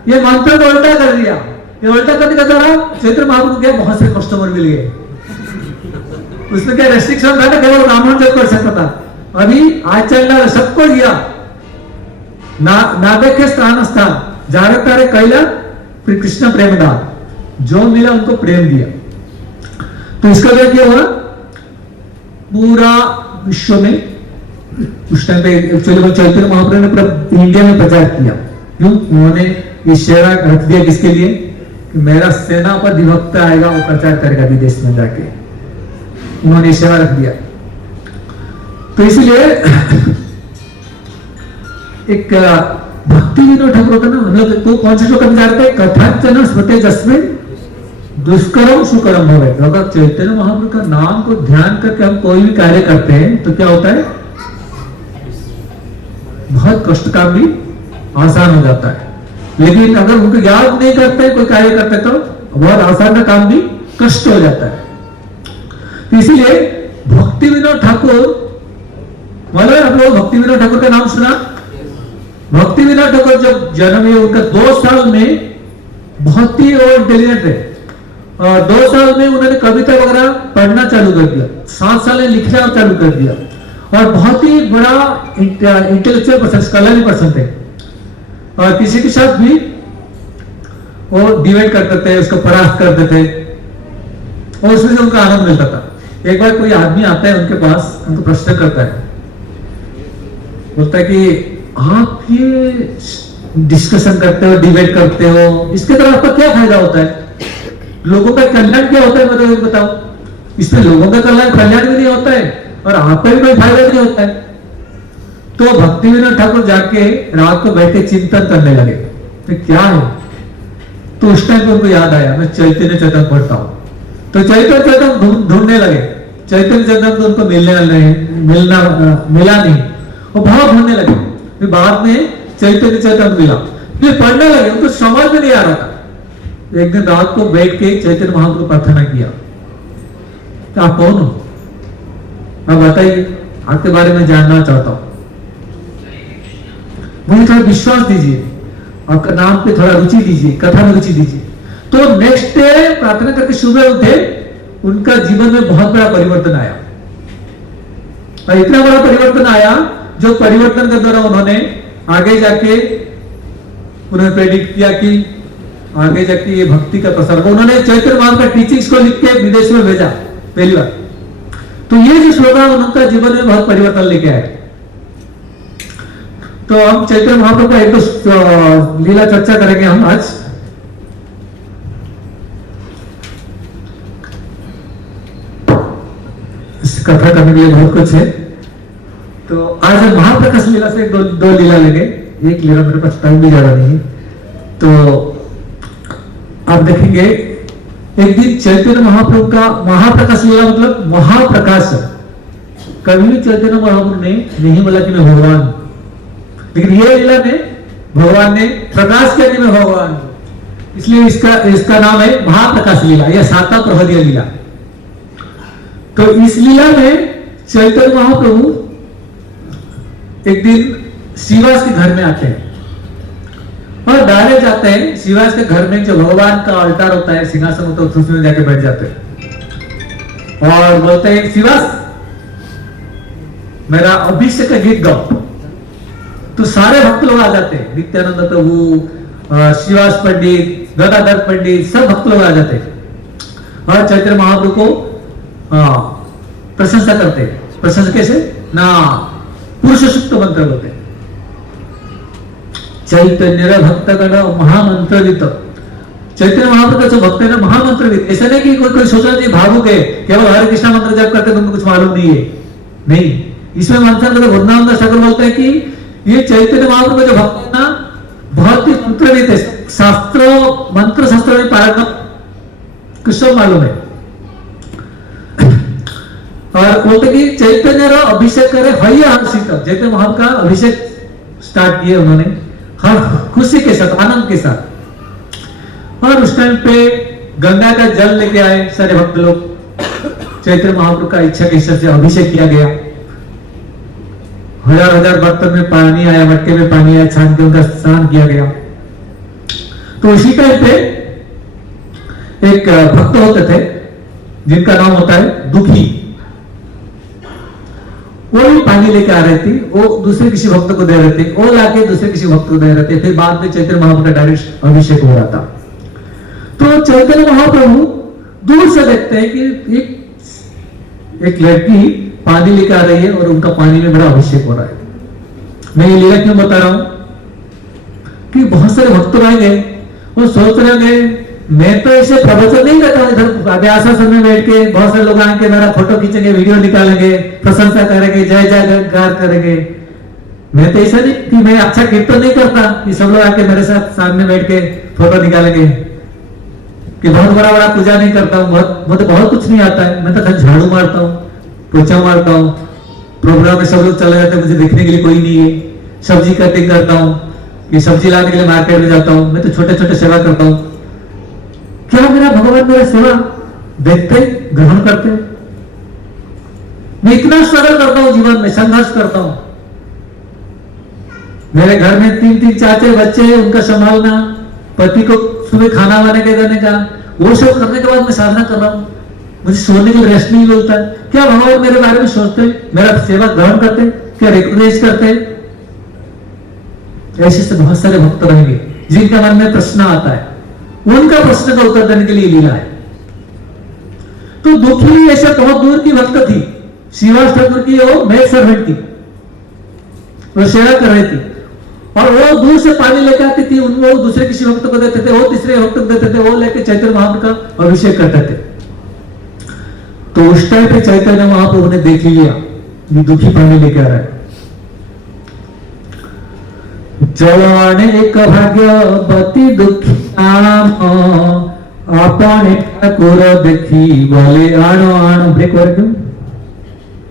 ये मंत्र को उल्टा कर दिया। ये उल्टा करने के द्वारा चैतन्य महाप्रभु के बहुत से कस्टमर मिल गए। उसमें क्या रेस्ट्रिक्शन था, केवल ब्राह्मण जब कर सकता था, अभी आज चल रहा सबको दिया, ना देखे स्थान स्थान जारे तारे कैला, फिर कृष्ण प्रेमदान, जो मिला उनको प्रेम दिया। तो इसका क्या हुआ, पूरा विश्व में उस टाइम पे एक्चुअली चैतन्य महाप्रभु ने पूरा इंडिया में प्रचार किया। क्यों? उन्होंने ये सेवा रख दिया किसके लिए, कि मेरा सेनापति आएगा, वो प्रचार करेगा विदेश में जाके, उन्होंने सेवा रख दिया। तो इसलिए एक भक्ति विनोद ठाकुर का ना, हम लोग तो कौन से श्लोक में जा रहे थे, कथाचन स्मृति जस्मिन दुष्कर्म सुकर्म हो गए। अगर चैतन्य महाप्रभु का नाम को ध्यान करके हम कोई भी कार्य करते हैं तो क्या होता है, बहुत कष्ट काम भी आसान हो जाता है। लेकिन अगर उनको याद नहीं करते, कोई कार्य करते, तो बहुत आसान का काम भी कष्ट हो जाता है। तो इसीलिए भक्ति विनोद ठाकुर, मतलब आप लोग भक्ति विनोद ठाकुर का नाम सुना? भक्ति विनोद ठाकुर जब जन्म हुआ, उनका 2 साल में बहुत ही वो इंटेलिजेंट है, और 2 साल में उन्होंने कविता वगैरह पढ़ना चालू कर दिया, 7 साल में लिखना चालू कर दिया, और बहुत ही बड़ा इंटेलेक्चुअल पर्सन, स्कॉलरली पर्सन थे। और किसी के साथ भी वो डिबेट करते थे, उसको परास्त करते थे, और उसमें से उनका आनंद मिलता था। एक बार कोई आदमी आता है उनके पास, उनको प्रश्न करता है, बोलता है कि आप ये डिस्कशन करते हो, डिबेट करते हो, इसके तरह आपका क्या फायदा होता है? लोगों का कल्याण क्या होता है, मतलब बताओ। इसमें लोगों का कल्याण भी नहीं होता है और आपका भी कोई फायदा नहीं होता है। तो भक्ति विनोद ठाकुर जाके रात को बैठ के चिंतन करने लगे, तो क्या है? तो उस टाइम पे उनको याद आया, मैं चैतन्य चेतन पढ़ता हूं। तो चैतन्य चेतन ढूंढने लगे, चैतन्य चेतन तो उनको मिला नहीं, वो बहुत ढूंढने लगे। फिर बाद में चैतन्य चेतन मिला, फिर पढ़ने लगे, उनको समझ में नहीं आ रहा था। एक दिन रात को बैठ के चैतन्य महाप्रभु को प्रार्थना किया, तो आप कौन हो? अब बताइए, आपके बारे में जानना चाहता हूं, मुझे थोड़ा विश्वास दीजिए, आपका नाम पे थोड़ा रुचि दीजिए, कथा में रुचि दीजिए। तो नेक्स्ट डे प्रार्थना करके सुबह उठे, उनका जीवन में बहुत बड़ा परिवर्तन आया, और इतना बड़ा परिवर्तन आया जो परिवर्तन के द्वारा उन्होंने आगे जाके उन्होंने प्रेडिक्ट किया कि आगे जाके ये भक्ति का प्रसार। उन्होंने चैतन्य महाप्रभु का टीचिंग्स को लिख के विदेश में भेजा पहली बार। तो ये जो श्लोक उनका जीवन में बहुत परिवर्तन लेके आए। तो हम चैतन्य महाप्रभु का एक तो लीला चर्चा करेंगे हम आज। इस कथा करने के लिए बहुत कुछ है, तो आज हम महाप्रकाश लीला से दो लीला लेंगे। एक लीला, मेरे पास टाइम भी ज्यादा नहीं है, तो आप देखेंगे एक दिन चैतन्य महाप्रभु का महाप्रकाश लीला, मतलब महाप्रकाश। कभी भी चैतन्य महाप्रभु ने नहीं बोला कि मैं भगवान, लेकिन ये लीला में भगवान ने प्रकाश किया कि मैं भगवान, इसलिए इसका नाम है महाप्रकाश लीला या साता प्रहदिया लीला। तो इस लीला में चैतन्य महाप्रभु एक दिन श्रीवास के घर में आते हैं और डायरेक्ट जाते हैं श्रीवास के घर में, जो भगवान का अल्टार होता है, सिंहासन होता है, उसमें जाके बैठ जाते हैं और बोलते हैं, श्रीवास मेरा अभिषेक का गीत गाओ। तो सारे भक्त लोग आ जाते हैं, नित्यानंद प्रभु, श्रीवास पंडित, गदाधर पंडित, सब भक्त लोग आ जाते हैं और चैतन्य महाप्रभु को प्रशंसा करते हैं। प्रशंसा कैसे ना, पुरुष सूक्त मंत्र बोलते हैं, चैतन्य भक्तगण महामंत्रित। चैतन्य महाप्रभु का जो भक्त है ना, महामंत्रित। ऐसा नहीं कि कोई सोचा जी भावुक है, केवल हरे कृष्णा मंत्र जप करते तुमको कुछ मालूम नहीं है, नहीं। इसमें मंत्र वृंदावन ठाकुर बोलते हैं कि ये चैतन्य महाप्रभु का जो भक्त है ना, बहुत ही मंत्रित है, शास्त्र मंत्र शास्त्र में पारंगत, कुछ सब मालूम है। और बोलते कि चैतन्य अभिषेक करे हय हर्षित। चैतन्य महाप्रभु का अभिषेक स्टार्ट किए उन्होंने हर खुशी के साथ, आनंद के साथ। और उस टाइम पे गंगा का जल लेके आए सारे भक्त लोग। चैतन्य महाप्रभु का इच्छा के हिसाब से अभिषेक किया गया। हजार हजार बर्तन में पानी आया, मटके में पानी आया, छान के उनका स्नान किया गया। तो उसी टाइम पे एक भक्त होते थे जिनका नाम होता है दुखी। वो भी पानी लेके आ रहे थे, वो दूसरे किसी भक्त को दे रहे थे, वो लाके दूसरे किसी भक्त को दे रहे थे। फिर बाद में चैतन्य महाप्रभु का डायरेक्ट अभिषेक हो रहा था। तो चैतन्य महाप्रभु दूर से देखते हैं कि एक लड़की पानी लेकर आ रही है और उनका पानी में बड़ा अभिषेक हो रहा है। मैं ये लीला क्यों बता रहा हूं कि बहुत सारे भक्त आएंगे, वो सोच रहे होंगे मैं तो ऐसे प्रवचन नहीं करता हूं, इधर अभ्यासासन में बैठ के बहुत सारे लोग आएंगे, मेरा फोटो खींचेंगे, वीडियो निकालेंगे, प्रशंसा करेंगे, जय जयकार करेंगे। मैं तो ऐसा नहीं कि मैं अच्छा कीर्तन नहीं करता कि सब लोग आके मेरे साथ सामने बैठ के फोटो निकालेंगे, कि बहुत बड़ा पूजा नहीं करता हूँ, मुझे बहुत कुछ नहीं आता है। मैं तो खाली झाड़ू मारता हूँ, पोछा मारता हूँ, प्रोग्राम में सब लोग चले जाते हैं, मुझे देखने के लिए कोई नहीं है, सब्जी कटिंग करता हूँ, कि सब्जी लाने के लिए मार्केट में जाता हूं, मैं तो छोटे छोटे सेवा करता हूं। क्या मेरा भगवान मेरा सेवा देखते, ग्रहण करते? मैं इतना स्ट्रगल करता हूं जीवन में, संघर्ष करता हूं। मेरे घर में 3-3 4-4 बच्चे हैं, उनका संभालना, पति को सुबह खाना बना के देने का, वो सब करने के बाद मैं साधना कर रहा हूं। मुझे सोने के लिए रेस्ट नहीं मिलता है। क्या भगवान मेरे बारे में सोचते, मेरा सेवा ग्रहण करते, क्या रिकॉग्नाइज करते? ऐसे से बहुत सारे भक्त रहेंगे जिनका मन में प्रश्न आता है, उनका प्रश्न का उत्तर देने के लिए लीला है। तो दुखी ऐसा बहुत दूर की भक्त थी, श्रीवास ठाकुर की वो मेड सर्वेंट थी, वो सेवा कर रही थी, और वो दूर से पानी लेकर आती थी, वो दूसरे किसी भक्त को देते थे, वो तीसरे भक्त को देते थे, वो लेके चैतन्य महाप्रभु का अभिषेक करते थे। तो उस टाइम पे चैतन्य महाप्रभु ने देख लिया ये दुखी पानी लेके आ रहा है। जवाने एक भाग्यवती दुखी नाम आपने ठाकुर देखी बोले आनो आनो। ब्रेक कर दूं,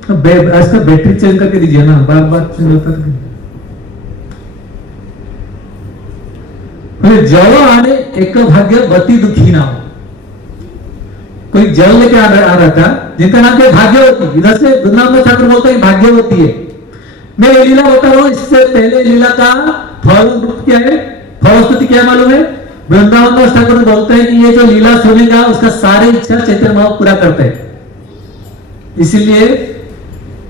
इसका बैटरी चेंज करके दीजिए ना, बार बार चेंज होता है। जवाने एक भाग्यवती दुखी नाम, कोई जल लेके आ रहा था जिनका नाम क्या भाग्यवती। इधर से वृंदावन ठाकुर बोलता है भाग्यवती है। मैं ये लीला बता रहा हूं, इससे पहले लीला का फल क्या है, फलस्तुति क्या मालूम है? वृंदावन दास ठाकुर बोलते हैं कि ये जो लीला सुनेगा उसका सारी इच्छा चैतन्य महाप्रभु पूरा करते हैं। इसीलिए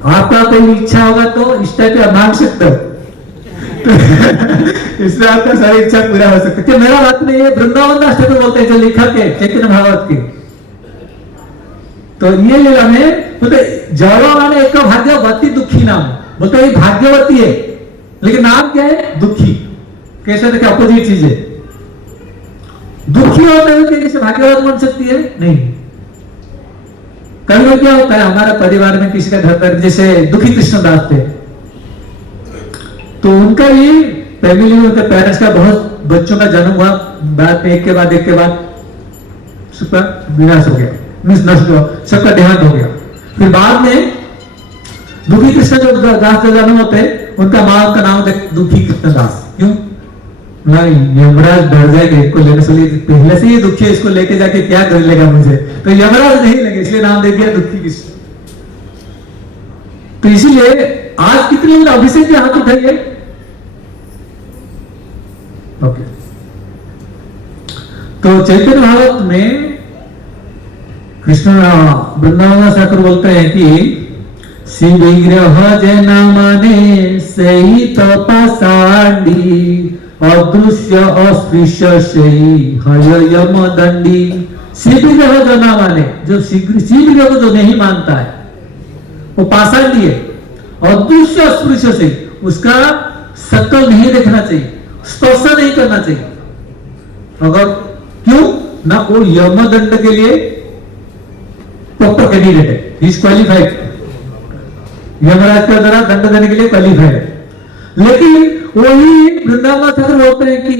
आपका कोई इच्छा होगा तो इस टाइप का मांग सकते हो इससे आपका सारी इच्छा पूरा हो सकती है। मेरा बात नहीं है, वृंदावन दास ठाकुर बोलते हैं जो लेखक है चैतन्य भागवत के। तो ये लीला में बोलते जवाने एक भाग्यवती दुखी नाम, बोलते ये भाग्यवती है लेकिन नाम क्या है? दुखी। कैसे देखे, अपोजिट चीज है। दुखी होते हुए कैसे भाग्यवत बन सकती है? नहीं। कभी क्या होता है हमारे परिवार में किसी का घर पर, जैसे दुखी कृष्णदास थे, तो उनका ये फैमिली में उनके पेरेंट्स का बहुत बच्चों का जन्म हुआ, बाद में एक के बाद सबका विनाश हो गया, नष्ट हुआ, सबका देहांत हो गया। फिर बाद में दुखी कृष्ण जो दास का जन्म होते हैं, उनका मां का नाम दुखी कृष्णदास। क्यों? यमराज डर जाएगा इसको लेने से, पहले से ही दुखी है, इसको लेके जाके क्या कर लेगा मुझे, तो यमराज नहीं लगे, इसलिए नाम दे दिया दुखी कृष्ण। तो इसीलिए आज कितने लोग अभिषेक के हाथ उठाइए। ओके, तो चैतन्य भागवत में कृष्ण वृंदावन ठाकुर बोलते हैं कि शिव विग्रह जना माने सही तपासांडी अदृश्य अस्पृश्य सही हय यम दंडी। शिव विग्रह जना माने, जो शिव विग्रह को जो नहीं मानता है वो पाषांडी है। अदृश्य अस्पृश्य से उसका शकल नहीं देखना चाहिए, स्पर्श नहीं करना चाहिए। अगर क्यों ना, वो यम दंड के लिए प्रॉपर कैंडिडेट है, ही इज क्वालिफाइड, यमराज के द्वारा दंड देने के लिए क्वालिफाइड है। लेकिन वही वृंदावन ठाकुर बोलते हैं कि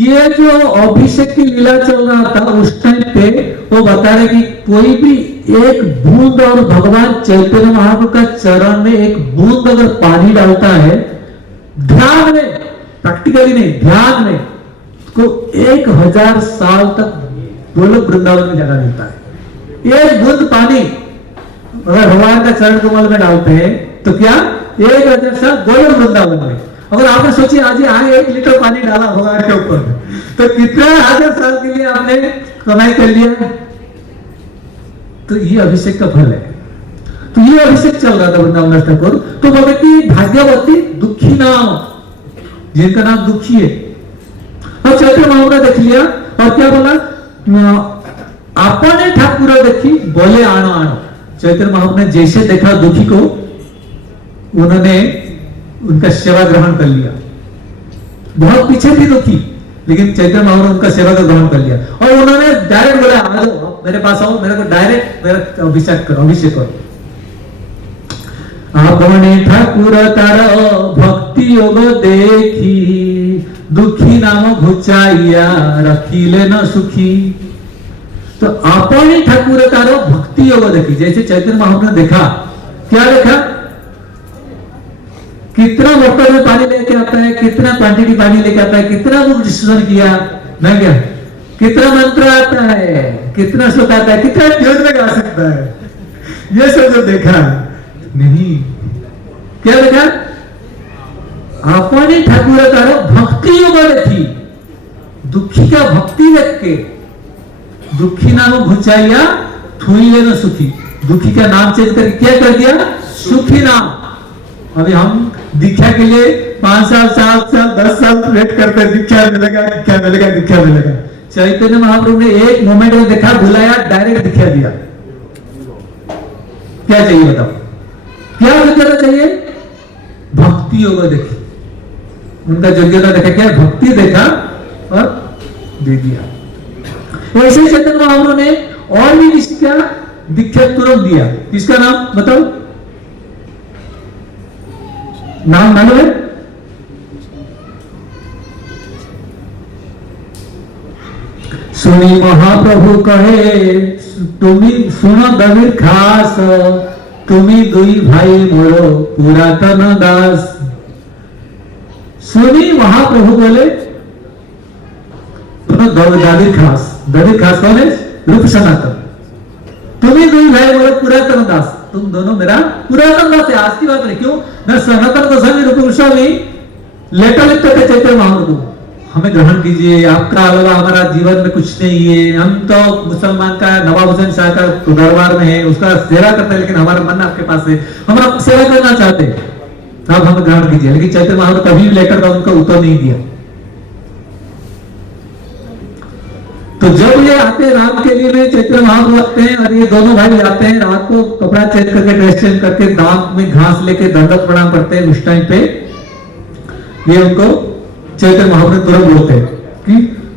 ये जो अभिषेक की लीला चल रहा था उस टाइम पे वो बता रहे कि कोई भी एक बूंद, और भगवान चैतन्य महाप्रभु का चरण में एक बूंद अगर पानी डालता है ध्यान में, प्रैक्टिकली नहीं ध्यान में, तो 1000 साल तक गोलोक वृंदावन में जगह मिलता है। एक बूंद पानी अगर भगवान का चरण कमल में डालते हैं तो क्या 1000 साल गोलोक वृंदावन में। अगर आपने सोचिए आज 1 लीटर पानी डाला भगवान के ऊपर, तो कितना 1000 साल के लिए आपने कमाई कर लिया। तो ये अभिषेक का फल है। तो ये अभिषेक चल रहा था वृंदावन ठाकुर। तो बोले कि भाग्यवती दुखी नाम, जिनका नाम दुखी है। और चैतन्य महाप्रभु ने देख लिया और क्या बोला, आपने ठाकुर देखी बोले आनो आनो। चैतन्य महाप्रभु ने जैसे देखा दुखी को, उन्होंने उनका सेवा ग्रहण कर लिया। बहुत पीछे थी दुखी, लेकिन चैतन्य महाप्रभु उनका सेवा का ग्रहण कर लिया और उन्होंने डायरेक्ट बोला आ जाओ मेरे पास आओ, मेरे को डायरेक्ट मेरा अभिषेक करो। आपने ठाकुर तार भक्ति योग देखी, दुखी नाम घुचाइया रखिले न सुखी। तो आपने ठाकुर तार भक्ति योग देखी, जैसे चैतन्य महाप्रभु ने देखा, क्या देखा कितना बोतल में पानी लेके आता है, कितना क्वांटिटी पानी लेके आता है, कितना बुक डिस्ट्रीब्यूशन किया ना, क्या कितना मंत्र आता है, कितना श्लोक आता है, कितना ट्यून में गा सकता है, ये सब जो देखा नहीं, क्या देखा अपनी ठाकुर भक्ति योग देखी, दुखी का भक्ति देख के, दुखी नाम घुचाइया थुई लेना सुखी, दुखी का नाम चेंज करके क्या कर दिया, सुखी नाम। अभी हम दीक्षा के लिए 5 साल 7 साल 10 साल वेट करते हैं, दीक्षा मिलेगा दीक्षा मिलेगा दीक्षा मिलेगा। चैतन्य महाप्रभु ने एक मोमेंट में देखा, बुलाया, डायरेक्ट दीक्षा दिया। क्या चाहिए बताओ, क्या योग्यता चाहिए, भक्ति योग देखी, उनका योग्यता देखा, क्या भक्ति देखा और दे दिया। वैसे चैतन्य महाप्रभु ने और भी किसका दीक्षा तुरंत दिया, किसका नाम बताओ, नाम मालूम है, सुनी महाप्रभु कहे तुम्हें सुनो दबीर खास, तुम्हें दुई भाई मोरो पुरातन दास। सुनी महाप्रभु बोले दबीर खास, दबीर खास कौन है, रूप सनातन, तुम्हें दुई भाई मोरो पुरातन दास, तुम दोनों मेरा पुरातन दास है, आज की बात नहीं, क्यों न सनातन गोस्वामी रूप गोस्वामी लेटर लिखते थे चैतन्य महाप्रभु, हमें ग्रहण कीजिए, आपका अलावा हमारा जीवन में कुछ नहीं है, हम तो मुसलमान का नवाब हुसैन शाह का दरबार में है, उसका सेवा करते हैं, लेकिन हमारा मन आपके पास है, हम आपकी सेवा करना चाहते हैं, आप हमें ग्रहण कीजिए। लेकिन चैतन्य महाप्रभु कभी भी लेटर का उनको उत्तर नहीं दिया। तो जब ये आते राम के लिए में चैतन्य महाप्रभु आते हैं और ये दोनों भाई आते हैं, रात को कपड़ा चेंज करके ड्रेस चेंज करके दांत में घास लेके दंडवत प्रणाम करते हैं, उस टाइम पे ये उनको चैतन्य महाप्रभु तुरंत बोलते हैं कि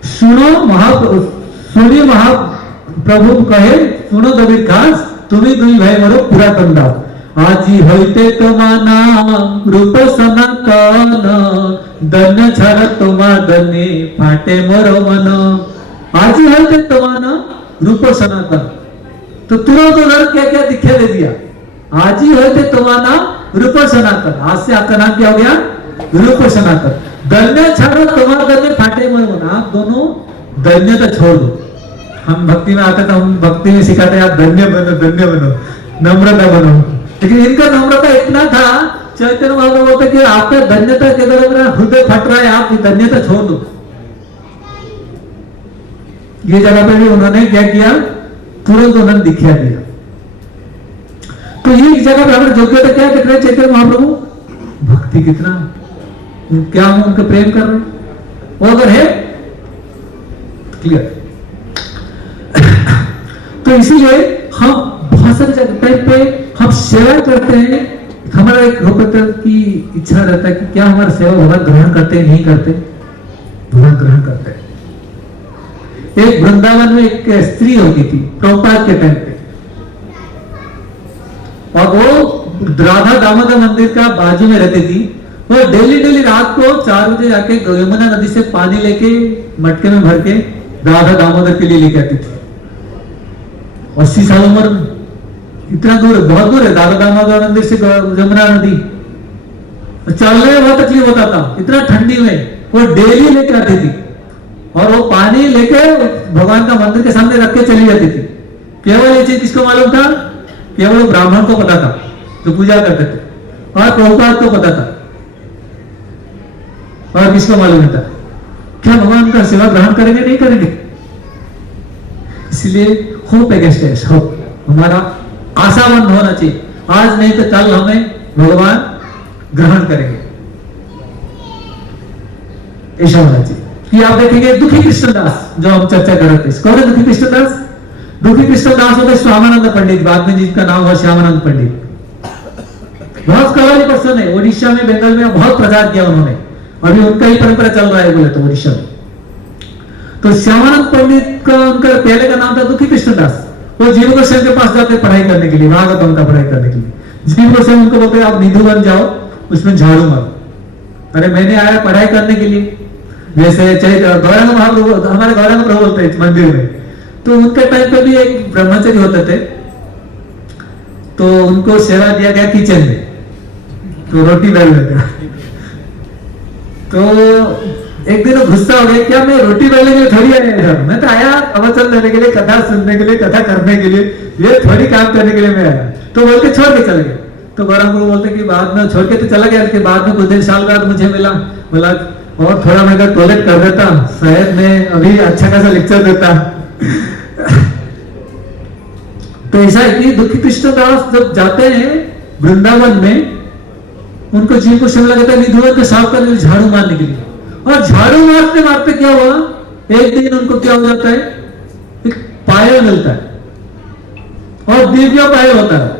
सुनो महाप्रभु, सुनिए महाप्रभु कहे सुनो दबीर खास, तुम्हें दुई भाई मोरो पुरातन दास, आजी होते तुम्हारा रूप सनातन, धन्य छाड़ तुम्हा धन्य फाटे मोरो मन, आजी होते तुम्हारा रूप सनातन। तो तुरंत उधर क्या क्या दिखा दे दिया, आजी होते तुम्हारा रूप सनातन, आज से आपका नाम क्या हो गया, रूप सनातन। धन्य छाड़ो तुम्हारा धन्य फाटे मोरो मन, आप दोनों धन्यता छोड़ दो। हम भक्ति में आते तो हम भक्ति में सिखाते हैं आप धन्य बनो, धन्य बनो, नम्रता बनो, लेकिन इनका नम्रता इतना था, चैतन्य महाप्रभु बोलते कि आपका धन्यता के द्वारा मेरा हृदय फट रहा है, आप धन्यता छोड़ दो। ये जगह पे भी उन्होंने क्या किया, तुरंत उन्होंने दिखा दिया। तो ये जगह पे हमारे योग्यता क्या दिख रहे हैं चैतन्य महाप्रभु, भक्ति कितना, क्या हम उनका प्रेम कर रहे हैं, वो अगर है क्लियर। तो इसीलिए हम बहुत सारी जगह पे हम सेवा करते हैं, हमारा एक की इच्छा रहता है कि क्या हमारा सेवा भगवान ग्रहण करते हैं, नहीं करते, भगवान ग्रहण करते हैं। एक वृंदावन में एक स्त्री होती थी प्रभुपाद के टाइम पे, और वो राधा दामोदर मंदिर का बाजू में रहती थी। वो डेली रात को 4 बजे जाके यमुना नदी से पानी लेके मटके में भर के राधा दामोदर के लिए लेके आती थी। 80 साल उम्र में, इतना दूर, बहुत दूर है राधा दामोदर मंदिर से यमुना नदी, चलने में बहुत तकलीफ होता था, इतना ठंडी में वो डेली लेके आती थी, और वो पानी लेके भगवान का मंदिर के सामने रख के चली जाती थी। केवल ये चीज किसको मालूम था, केवल ब्राह्मण को पता था जो पूजा करते थे, और प्रभुपाद को पता था, और किसको मालूम था क्या भगवान का सेवा ग्रहण करेंगे नहीं करेंगे। इसलिए होप अगेंस्ट होप, हमारा आशावान होना चाहिए, आज नहीं तो कल हमें भगवान ग्रहण करेंगे, ऐसा होना चाहिए। कि आप देखेंगे दुखी कृष्णदास जो हम चर्चा कर रहे थे, कौन है दुखी कृष्णदास, दुखी कृष्णदास होते श्यामानंद पंडित, बाद में जिनका नाम हुआ श्यामानंद पंडित, बहुत कलाली पर्सन है, उड़ीसा में बंगाल में बहुत प्रचार किया उन्होंने, अभी उनका ही परंपरा चल रहा है बोले तो उड़ीसा में। तो श्यामानंद पंडित का उनका पहले का नाम था दुखी कृष्णदास। वो जीव गोस्वामी के पास जाते पढ़ाई करने के लिए, भागवत का पढ़ाई करने के लिए। जीव गोस्वामी उनको बोलते आप निधु बन जाओ, उसमें झाड़ू मारो। अरे मैंने आया पढ़ाई करने के लिए, जैसे गौरांग महाप्रभु, हमारे गौरांग प्रभु बोलते हैं मंदिर में, तो उनके टाइम पे भी एक ब्रह्मचारी होते थे, तो उनको सेवा दिया गया किचन में, तो रोटी बेल देगा। तो एक दिन वो गुस्सा हो गया, क्या मैं रोटी बेलने के लिए थोड़ी आया इधर, मैं तो आया प्रवचन देने के लिए, कथा सुनने के लिए, कथा करने के लिए, ये थोड़ी काम करने के लिए मैं आया। तो बोल के छोड़ के चले गए। तो गौरव गुरु बोलते कि बाद में छोड़ के तो चला गया, उसके बाद में कुछ दिन साल बाद मुझे मिला, बोला और थोड़ा मैं टॉयलेट कर देता, शायद मैं अभी अच्छा खासा लेक्चर देता। तो ऐसा है कि दुखी कृष्णदास जब जाते हैं वृंदावन में, उनको जीव को समय लगता है निधुवन को साफ करने झाड़ू मारने के लिए, और झाड़ू मारते मारते क्या हुआ, एक दिन उनको क्या हो जाता है, एक पायल मिलता है और दिव्य पायल होता है।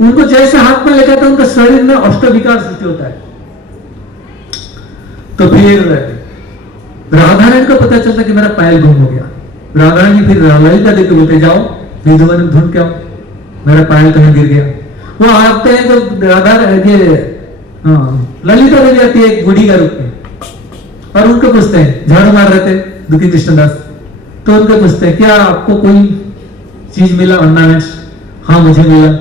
उनको जैसे हाथ में लेकर उनका शरीर में अष्टविकार सृष्टि होता है। तो फिर राधा रानी को पता चलता कि मेरा पायल गुम हो गया। राधा रानी फिर ललिता देवी को बोलते जाओ निधुवन में ढूंढ के आओ, मेरा पायल कहीं गिर गया। वो आते हैं तो राधा ललिता देवी आती है एक बूढ़ी का रूप में, और उनको पूछते हैं, झाड़ू मार रहे थे दुखी कृष्णदास, तो उनको पूछते हैं क्या आपको कोई चीज मिला ऑर्नामेंट्स? हाँ मुझे मिला,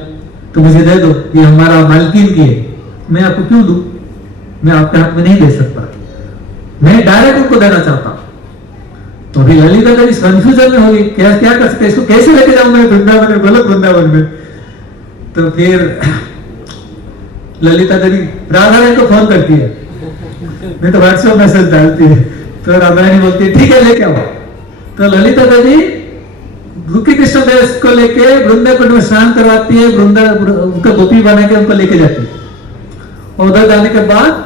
तो मुझे दे दो, ये हमारा मालकिन की है, मैं आपको क्यों दूं, मैं आपके हाथ में नहीं दे सकता, मैं डायरेक्ट उनको देना चाहता हूं। तो अभी ललिता देवी कंफ्यूजन में होगी, क्या क्या कर सकते, इसको कैसे लेके जाऊं मैं वृंदावन में, बोलो वृंदावन में। तो फिर ललिता देवी राधा रानी को फोन करती है, नहीं तो व्हाट्सएप मैसेज डालती है। तो राधा रानी बोलती है ठीक है लेके आओ। तो ललिता देवी दुखी कृष्ण दास को लेके वृंदावन में स्नान करवाती है, उनका गोपी बना के उनको लेके जाती है। और उधर जाने के बाद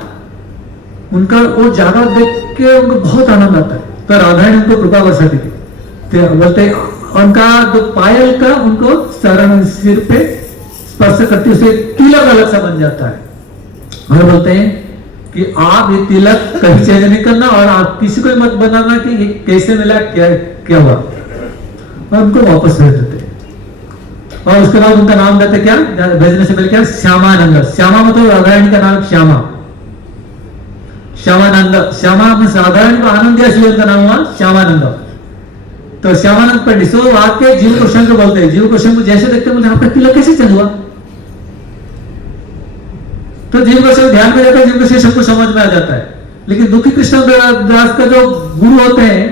उनका वो जगह देख के उनको बहुत आनंद आता है। तो राधा रानी उनको कृपा बरसाती थी, तो बोलते उनका जो पायल का उनको चरण सिर पे स्पर्श करती है, उसे तिलक अलग सा बन जाता है। और बोलते हैं कि आप ये तिलक कहीं चेंज नहीं करना, और आप किसी को मत बनाना कि ये कैसे मिला, क्या हुआ, और उनको वापस भेज देते। और उसके बाद उनका नाम देते क्या, भेजने से पहले क्या, श्यामानंद। श्यामा मतलब राधा रानी का नाम श्यामा, श्यामानंद। श्यामा राधा रानी को आनंद दिया इसलिए उनका नाम हुआ श्यामानंद। तो श्यामानंद पंडित सो आके जीव गोस्वामी को बोलते हैं, जीव गोस्वामी को जैसे देखते बोलते आपका तिलक कैसे चल हुआ। तो जीव गोस्वामी ध्यान में रहता है, जीव गोस्वामी सबको समझ में आ जाता है, लेकिन दुखी कृष्ण दास का जो गुरु होते हैं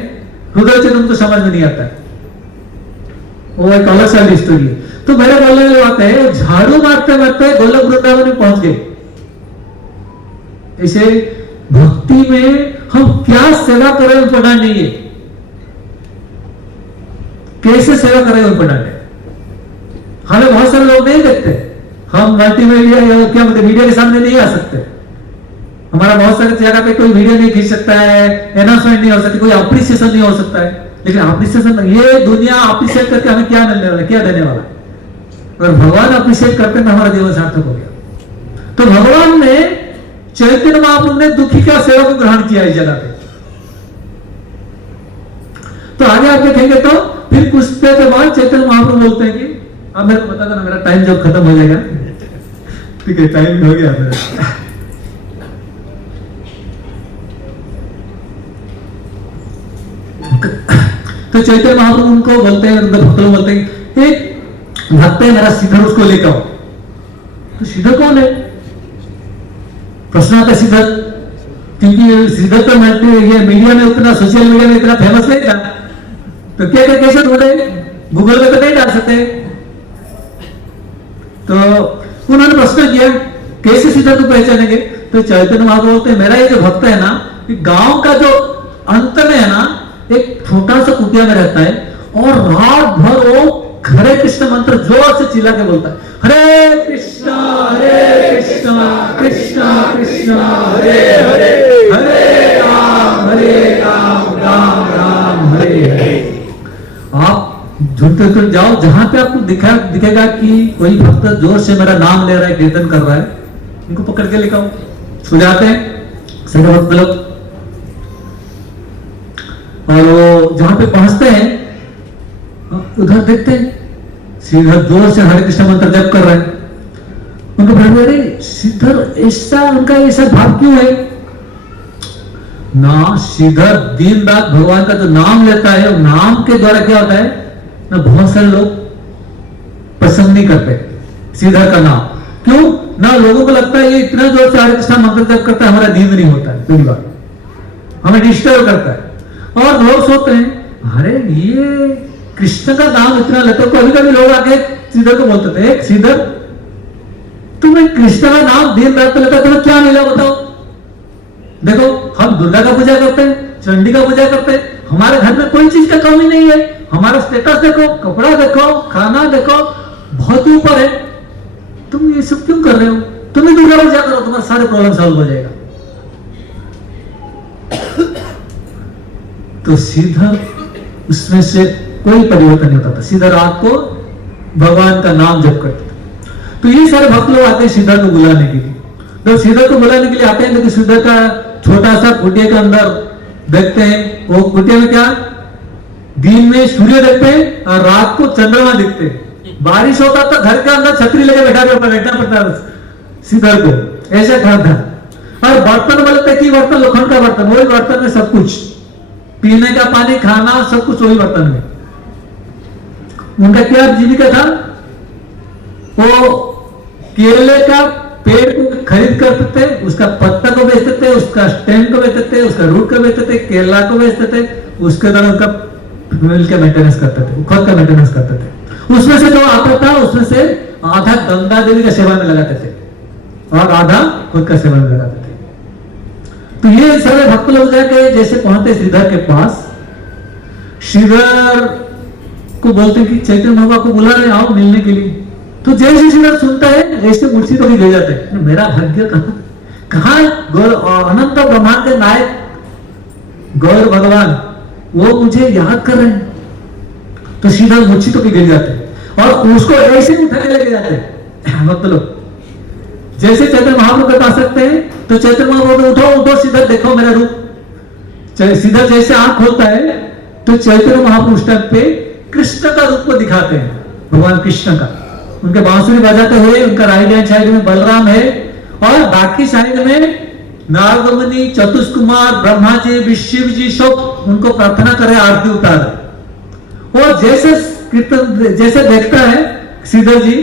हृदय चेतन उनको समझ में नहीं आता है, वो एक अलग सा स्टोरी है। तो मेरे बोलने वाली बात है, झाड़ू मारते मारते गोलोक वृंदावन में पहुंच गए। इसे भक्ति में हम क्या सेवा करें इम्पोर्टेंट नहीं है, कैसे सेवा करें इम्पोर्टेंट है। हमें बहुत सारे लोग नहीं देखते, हम मल्टीमीडिया या क्या बोलते मीडिया के सामने नहीं आ सकते, हमारा बहुत सारे जगह पे कोई वीडियो नहीं खींच सकता है, अनाउंसमेंट नहीं हो सकती, कोई अप्रिसिएशन नहीं हो सकता है। लेकिन अप्रिसिएशन, ये दुनिया अप्रिशिएट करके हमें क्या मिलने वाला, क्या देने वाला, अगर भगवान अप्रिशिएट करते तो हमारा जीवन सार्थक हो गया। तो भगवान ने चैतन्य महाप्रभु ने दुखी का सेवा को ग्रहण किया इस जगह पे। तो आगे आप देखेंगे तो फिर कुछ देर के बाद चैतन्य महाप्रभु बोलते हैं कि अब मेरे को बता देना, मेरा टाइम जब खत्म हो जाएगा, ठीक है टाइम हो गया मेरा। तो चैतन्य महाप्रभु उनको बोलते हैं, भक्त लोग बोलते हैं एक भक्त है मेरा श्रीधर, उसको लेकर आओ। तो श्रीधर कौन है, प्रश्न आता श्रीधर, क्योंकि श्रीधर तो ये मीडिया में उतना, सोशल मीडिया में इतना फेमस नहीं था, तो क्या क्या कैसे ढूंढे, गूगल पे तो नहीं डाल सकते। तो उन्होंने प्रश्न किया कैसे श्रीधर को पहचानेंगे। तो चैतन्य महाप्रभु बोलते हैं मेरा ये जो भक्त है ना, गांव का जो अंत में है ना एक छोटा सा कुटिया में रहता है, और रात भर वो हरे कृष्ण मंत्र जोर से चिल्ला के बोलता है, हरे कृष्णा कृष्णा कृष्णा हरे हरे, हरे राम राम राम हरे हरे। आप ढूंढते जाओ, जहां पे आपको दिखेगा कि कोई भक्त जोर से मेरा नाम ले रहा है, कीर्तन कर रहा है, इनको पकड़ के लेकर छू जाते हैं सभी भक्त लोग। और वो जहां पे पहुंचते हैं उधर देखते हैं श्रीधर जोर से हरे कृष्ण मंत्र जप कर रहे हैं। उनको भाई अरे श्रीधर ऐसा, उनका ऐसा भाव क्यों है ना। श्रीधर दिन रात भगवान का जो नाम लेता है, नाम के द्वारा क्या होता है ना, बहुत सारे लोग पसंद नहीं करते श्रीधर का नाम, क्यों ना? लोगों को लगता है ये इतना जोर से हरे कृष्णा मंत्र जप करता है, हमारा नींद नहीं होता है, पहली बात हमें डिस्टर्ब करता है। और लोग सोचते हैं अरे ये कृष्ण का नाम इतना लेते, कभी कभी लोग आके श्रीधर को बोलते थे, श्रीधर तुम्हें कृष्ण का नाम दिन रात लेता है, तुम्हें क्या मिला बताओ? देखो हम दुर्गा का पूजा करते हैं, चंडी का पूजा करते हैं, हमारे घर में कोई चीज का कमी नहीं है, हमारा स्टेटस देखो, कपड़ा देखो, खाना देखो, बहुत ही ऊपर है। तुम ये सब क्यों कर रहे हो? तुम ही दुर्गा पूजा करो, तुम्हारे सारे प्रॉब्लम सॉल्व हो जाएगा। तो सीधा उसमें से कोई परिवर्तन नहीं होता था, सीधा रात को भगवान का नाम जप करते थे। तो ये सारे भक्त लोग आते हैं श्रीधर को बुलाने के लिए। जब श्रीधर को बुलाने के लिए आते हैं तो श्रीधर का छोटा सा कुटिया के अंदर देखते हैं, वो कुटिया में क्या, दिन में सूर्य देखते हैं और रात को चंद्रमा दिखते हैं। बारिश होता तो घर के अंदर छतरी लेके बैठना पड़ता श्रीधर को, ऐसे था। और बर्तन बोलते कि बर्तन लोखंड का बर्तन, वही बर्तन में सब कुछ, पीने का पानी, खाना, सब कुछ वही बर्तन में। उनका क्या जीविका था? वो केले का पेड़ को खरीद करते थे, उसका पत्ता को बेचते थे, उसका स्टेम को बेचते थे, उसका रूट को बेचते थे, केला को बेचते थे, उसके द्वारा उनका मिल के मेंटेनेंस करते थे, खुद का मेंटेनेंस करते थे। उसमें से जो आता था उसमें से आधा गंगा देवी के सेवा में लगाते थे और आधा खुद का सेवा में लगाते थे। तो ये सारे भक्त लोग जाके जैसे पहुंचते श्रीधर के पास, श्रीधर को बोलते कि चैतन्य बाबा को बुला रहे, आओ मिलने के लिए। तो जैसे श्रीधर सुनता है ऐसे मूर्ति को भी ले जाते हैं। मेरा भाग्य कहाँ अनंत ब्रह्मांड के नायक गौर भगवान वो मुझे याद कर रहे हैं। तो श्रीधर मूर्ति तो गिर जाते हैं और उसको ऐसे उठाने लगे जाते हैं भक्त लोग। जैसे चैतन्य महाप्रभु के पास सकते हैं तो चैतन्य महाप्रभु उठो उठो, श्रीधर देखो मेरा रूप। श्रीधर जैसे आंख खोलता है तो चैतन्य महाप्रभु उस टाइम पे कृष्ण का रूप को दिखाते हैं, भगवान कृष्ण का। उनके बांसुरी बजाते हुए, उनका राइट हैंड साइड में बलराम है और बाकी साइड में नारद मुनि, चतुष्कुमार, ब्रह्मा जी, विष्णु जी सब उनको प्रार्थना करे, आरती उतारे। और जैसे कीर्तन जैसे देखता है श्रीधर जी,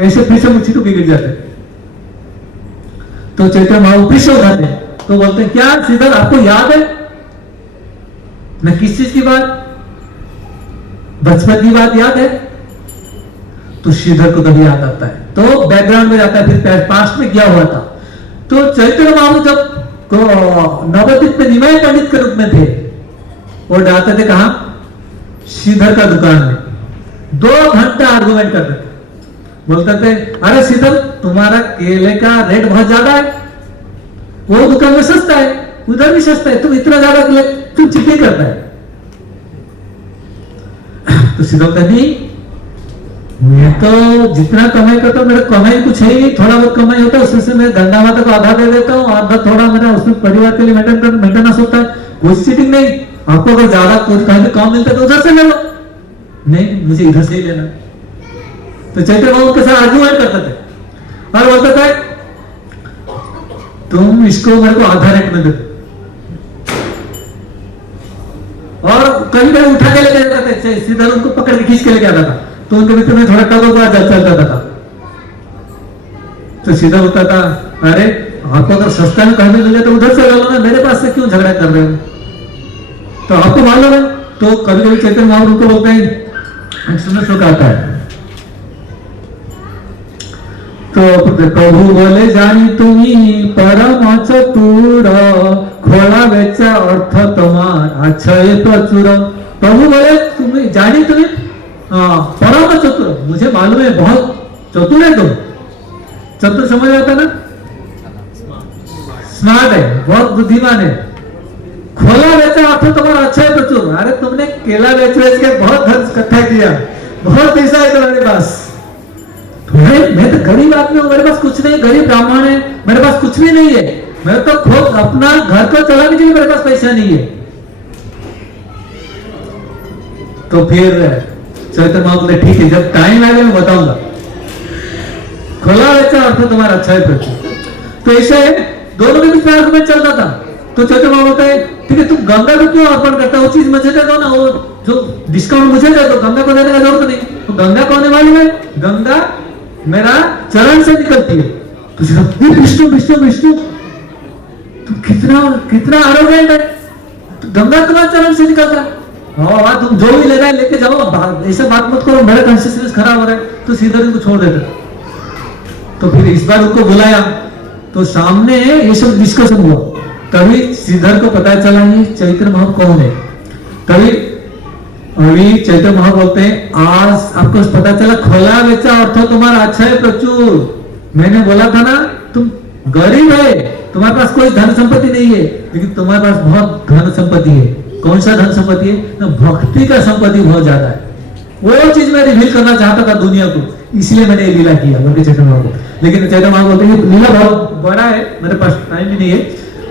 ऐसे फिर से मुझे तो गिर जाते। तो चैतन्य महाप्रभु फिर से उठाते तो बोलते हैं क्या श्रीधर आपको याद है न किस चीज की बात? बचपन की बात याद है? तो श्रीधर को तभी याद आता है, तो बैकग्राउंड में जाता है, फिर पास्ट में क्या हुआ था। तो चैतन्य महाप्रभु जब नवद्वीप में निमाय पंडित के रूप में थे, वो डालते थे कहा? श्रीधर का दुकान में। 2 घंटा आर्गुमेंट करते थे, बोलते थे अरे श्रीधर तुम्हारा केले का रेट बहुत ज्यादा है, वो दुकान में सस्ता है, उधर भी सस्ता है, तुम इतना ज्यादा तुम चिट्ठी करता है। तो श्रीधर नहीं, मैं तो जितना कमाई करता हूँ, मेरा कमाई कुछ है ही, थोड़ा बहुत कमाई होता है, उसमें से मैं गंगा माता को आधा दे देता हूँ, आधा थोड़ा मेरा उसमें परिवार के लिए मेंटेनेंस होता है, कोई सीटिंग नहीं। आपको अगर ज्यादा कुछ कहीं कम मिलता है तो उधर से ले लो, नहीं मुझे इधर से ही लेना। तो चैतन्य बाबू के साथ आर्गुमेंट करते थे और बोलता था तुम इसको मेरे को आधा रेट में दे दो। और कभी कभी उठा के लेके जाते थे, सीधा उनको पकड़ के खींच के लेके आता था, तो उनके मित्र में थोड़ा टग हुआ चलता था। तो सीधा होता था अरे आपको अगर सस्ता में कहीं मिल जाए तो उधर से ले लो ना, मेरे पास से क्यों झगड़ा कर रहे हो? तो आपको मालूम है। तो कभी कभी चैतन्य महाप्रभु को बोलते हैं, सुनो शोक आता है। तो प्रभु बोले जानी तुम्ही परम चतुर, खोला वेचा अर्थ तुम्हार अक्षय प्रचुर। प्रभु बोले तुम्हें जानी तुम्हें परम चतुर, मुझे मालूम है बहुत चतुर है तुम। चतुर समझ आता ना, स्मार्ट है, बहुत बुद्धिमान है। खोला बेचा अर्थ तुम्हारा अच्छा है प्रचुर, अरे तुमने केला बेच के बहुत धन इकट्ठा किया, बहुत पैसा है तुम्हारे पास। मैं तो गरीब आदमी हूं, मेरे पास कुछ नहीं, गरीब ब्राह्मण है, मेरे पास कुछ भी नहीं है, मैं तो खुद अपना घर को चलाने के लिए मेरे पास पैसा नहीं है। तो फिर चैतन्य महाप्रभु बोले ठीक है, जब टाइम आएगा मैं बताऊंगा। खोला बेचा अर्थ तुम्हारा अच्छा है प्रचुर। तो ऐसे दोनों के बीच में आर्गुमेंट चलता था। तो चैतन्य महाप्रभु बोलते हैं ठीक है, तुम गंगा को क्यों अर्पण करता है? वो चीज मुझे दे दो ना, वो जो डिस्काउंट मुझे दे दो, गंगा को देने का जरूरत नहीं। तो गंगा कौन है मालूम है? गंगा मेरा चरण से निकलती है। तो सीधा विष्णु विष्णु विष्णु, तो कितना कितना आरोग्य है, तो गंगा तुम्हारे चरण से निकलता है। हाँ, तुम जो भी लेना है लेके जाओ, ऐसा बात मत करो, मेरा कॉन्शियसनेस खराब हो रहा है। तो सीधा उनको छोड़ देते। तो फिर इस बार उनको बुलाया, तो सामने ये सब डिस्कशन हुआ। तभी श्रीधर को पता चला ये चैत्र महाप्रभु कौन है। तभी अभी चैत्र महाप्रभु बोलते हैं, आज आपको पता चला, खोला बेचा अर्थ तुम्हारा अच्छा है प्रचुर। मैंने बोला था ना तुम गरीब है, तुम्हारे पास कोई धन संपत्ति नहीं है, लेकिन तुम्हारे पास बहुत धन संपत्ति है। कौन सा धन संपत्ति है? ना, भक्ति का संपत्ति बहुत ज्यादा है। वो चीज मैं रिवील करना चाहता था दुनिया को, इसलिए मैंने ये लीला किया बोलते चैतन्य महाप्रभु। लेकिन चैतन्य महाप्रभु बोलते हैं लीला बहुत बड़ा है, मेरे पास टाइम भी नहीं है।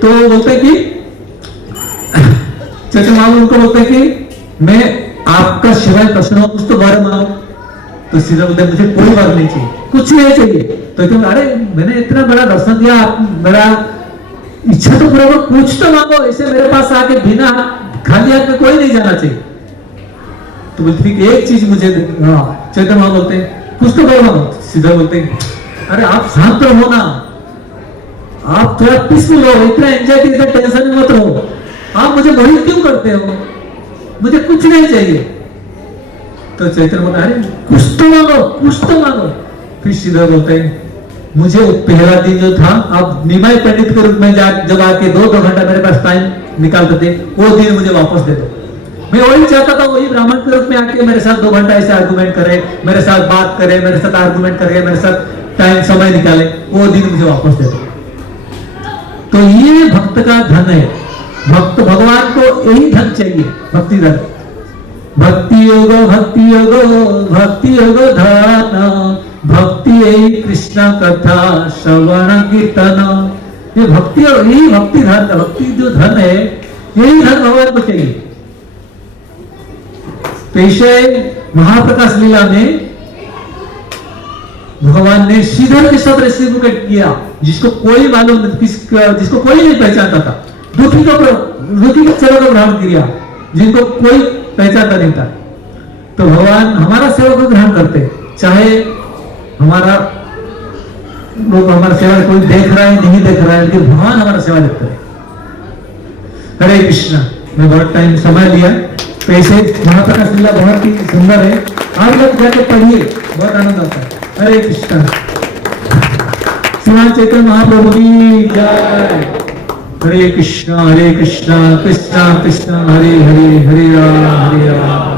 तो बोलते हैं कि चैतन्य महाप्रभु उनको बोलते हैं कि मैं आपका शिवाय प्रश्न हो, कुछ तो वर मांगो। तो सीधा बोलते मुझे कोई वर नहीं चाहिए, कुछ नहीं चाहिए। तो क्यों, अरे मैंने इतना बड़ा दर्शन दिया, आप मेरा इच्छा तो पूरा, कुछ तो मांगो, ऐसे मेरे पास आके बिना खाली हाथ में कोई नहीं जाना चाहिए। तो बोलते ठीक, एक चीज मुझे, हाँ चैतन्य महाप्रभु बोलते हैं कुछ तो करो। सीधा बोलते हैं अरे आप शांत रहो ना, आप थोड़ा पीसफुल हो, इतना एंजाइटी इतना टेंशन में मत रहो, आप मुझे मोहित क्यों करते हो, मुझे कुछ नहीं चाहिए। तो चैतन्य बोलते अरे कुछ तो मांगो, कुछ तो मांगो। फिर सीधा बोलते हैं मुझे पहला दिन जो था, आप निमाई पंडित के रूप में जब आके 2-2 घंटा मेरे पास टाइम निकालते थे, वो दिन मुझे वापस दे दो। मैं वही चाहता था, वही ब्राह्मण के रूप में आके मेरे साथ 2 घंटा ऐसे आर्गुमेंट करे, मेरे साथ बात करे, मेरे साथ आर्गुमेंट करे, मेरे साथ टाइम समय निकाले, वो दिन मुझे वापस दे दो। तो ये भक्त का धन है। भक्त भगवान को यही धन चाहिए, भक्ति धन। भक्ति योग भक्ति योग भक्ति योग धन, भक्ति यही कृष्ण कथा श्रवण कीर्तन। ये भक्ति, यही भक्ति धन, भक्ति जो धन है, यही धन भगवान को चाहिए। पेशे महाप्रकाश लीला में भगवान ने श्रीधर के साथ रेसिप्रोकेट किया, जिसको कोई मालूम नहीं, जिसको कोई नहीं पहचानता था। दुखी के सेवा को ग्रहण किया, जिनको कोई पहचानता नहीं था। तो भगवान हमारा सेवा को ग्रहण करते, चाहे हमारा लोग हमारा सेवा कोई देख रहा है नहीं देख रहा है, लेकिन भगवान हमारा सेवा देखते हैं। हरे कृष्णा। मैं बहुत टाइम समय लिया, तो ऐसे महाप्रकाश लीला बहुत ही सुंदर है, आप लोग जाके पढ़िए, बहुत आनंद आता है। हरे कृष्णा। श्रीमान चैतन्य महाप्रभु की जय। हरे कृष्णा कृष्णा कृष्णा हरे हरे, हरे राम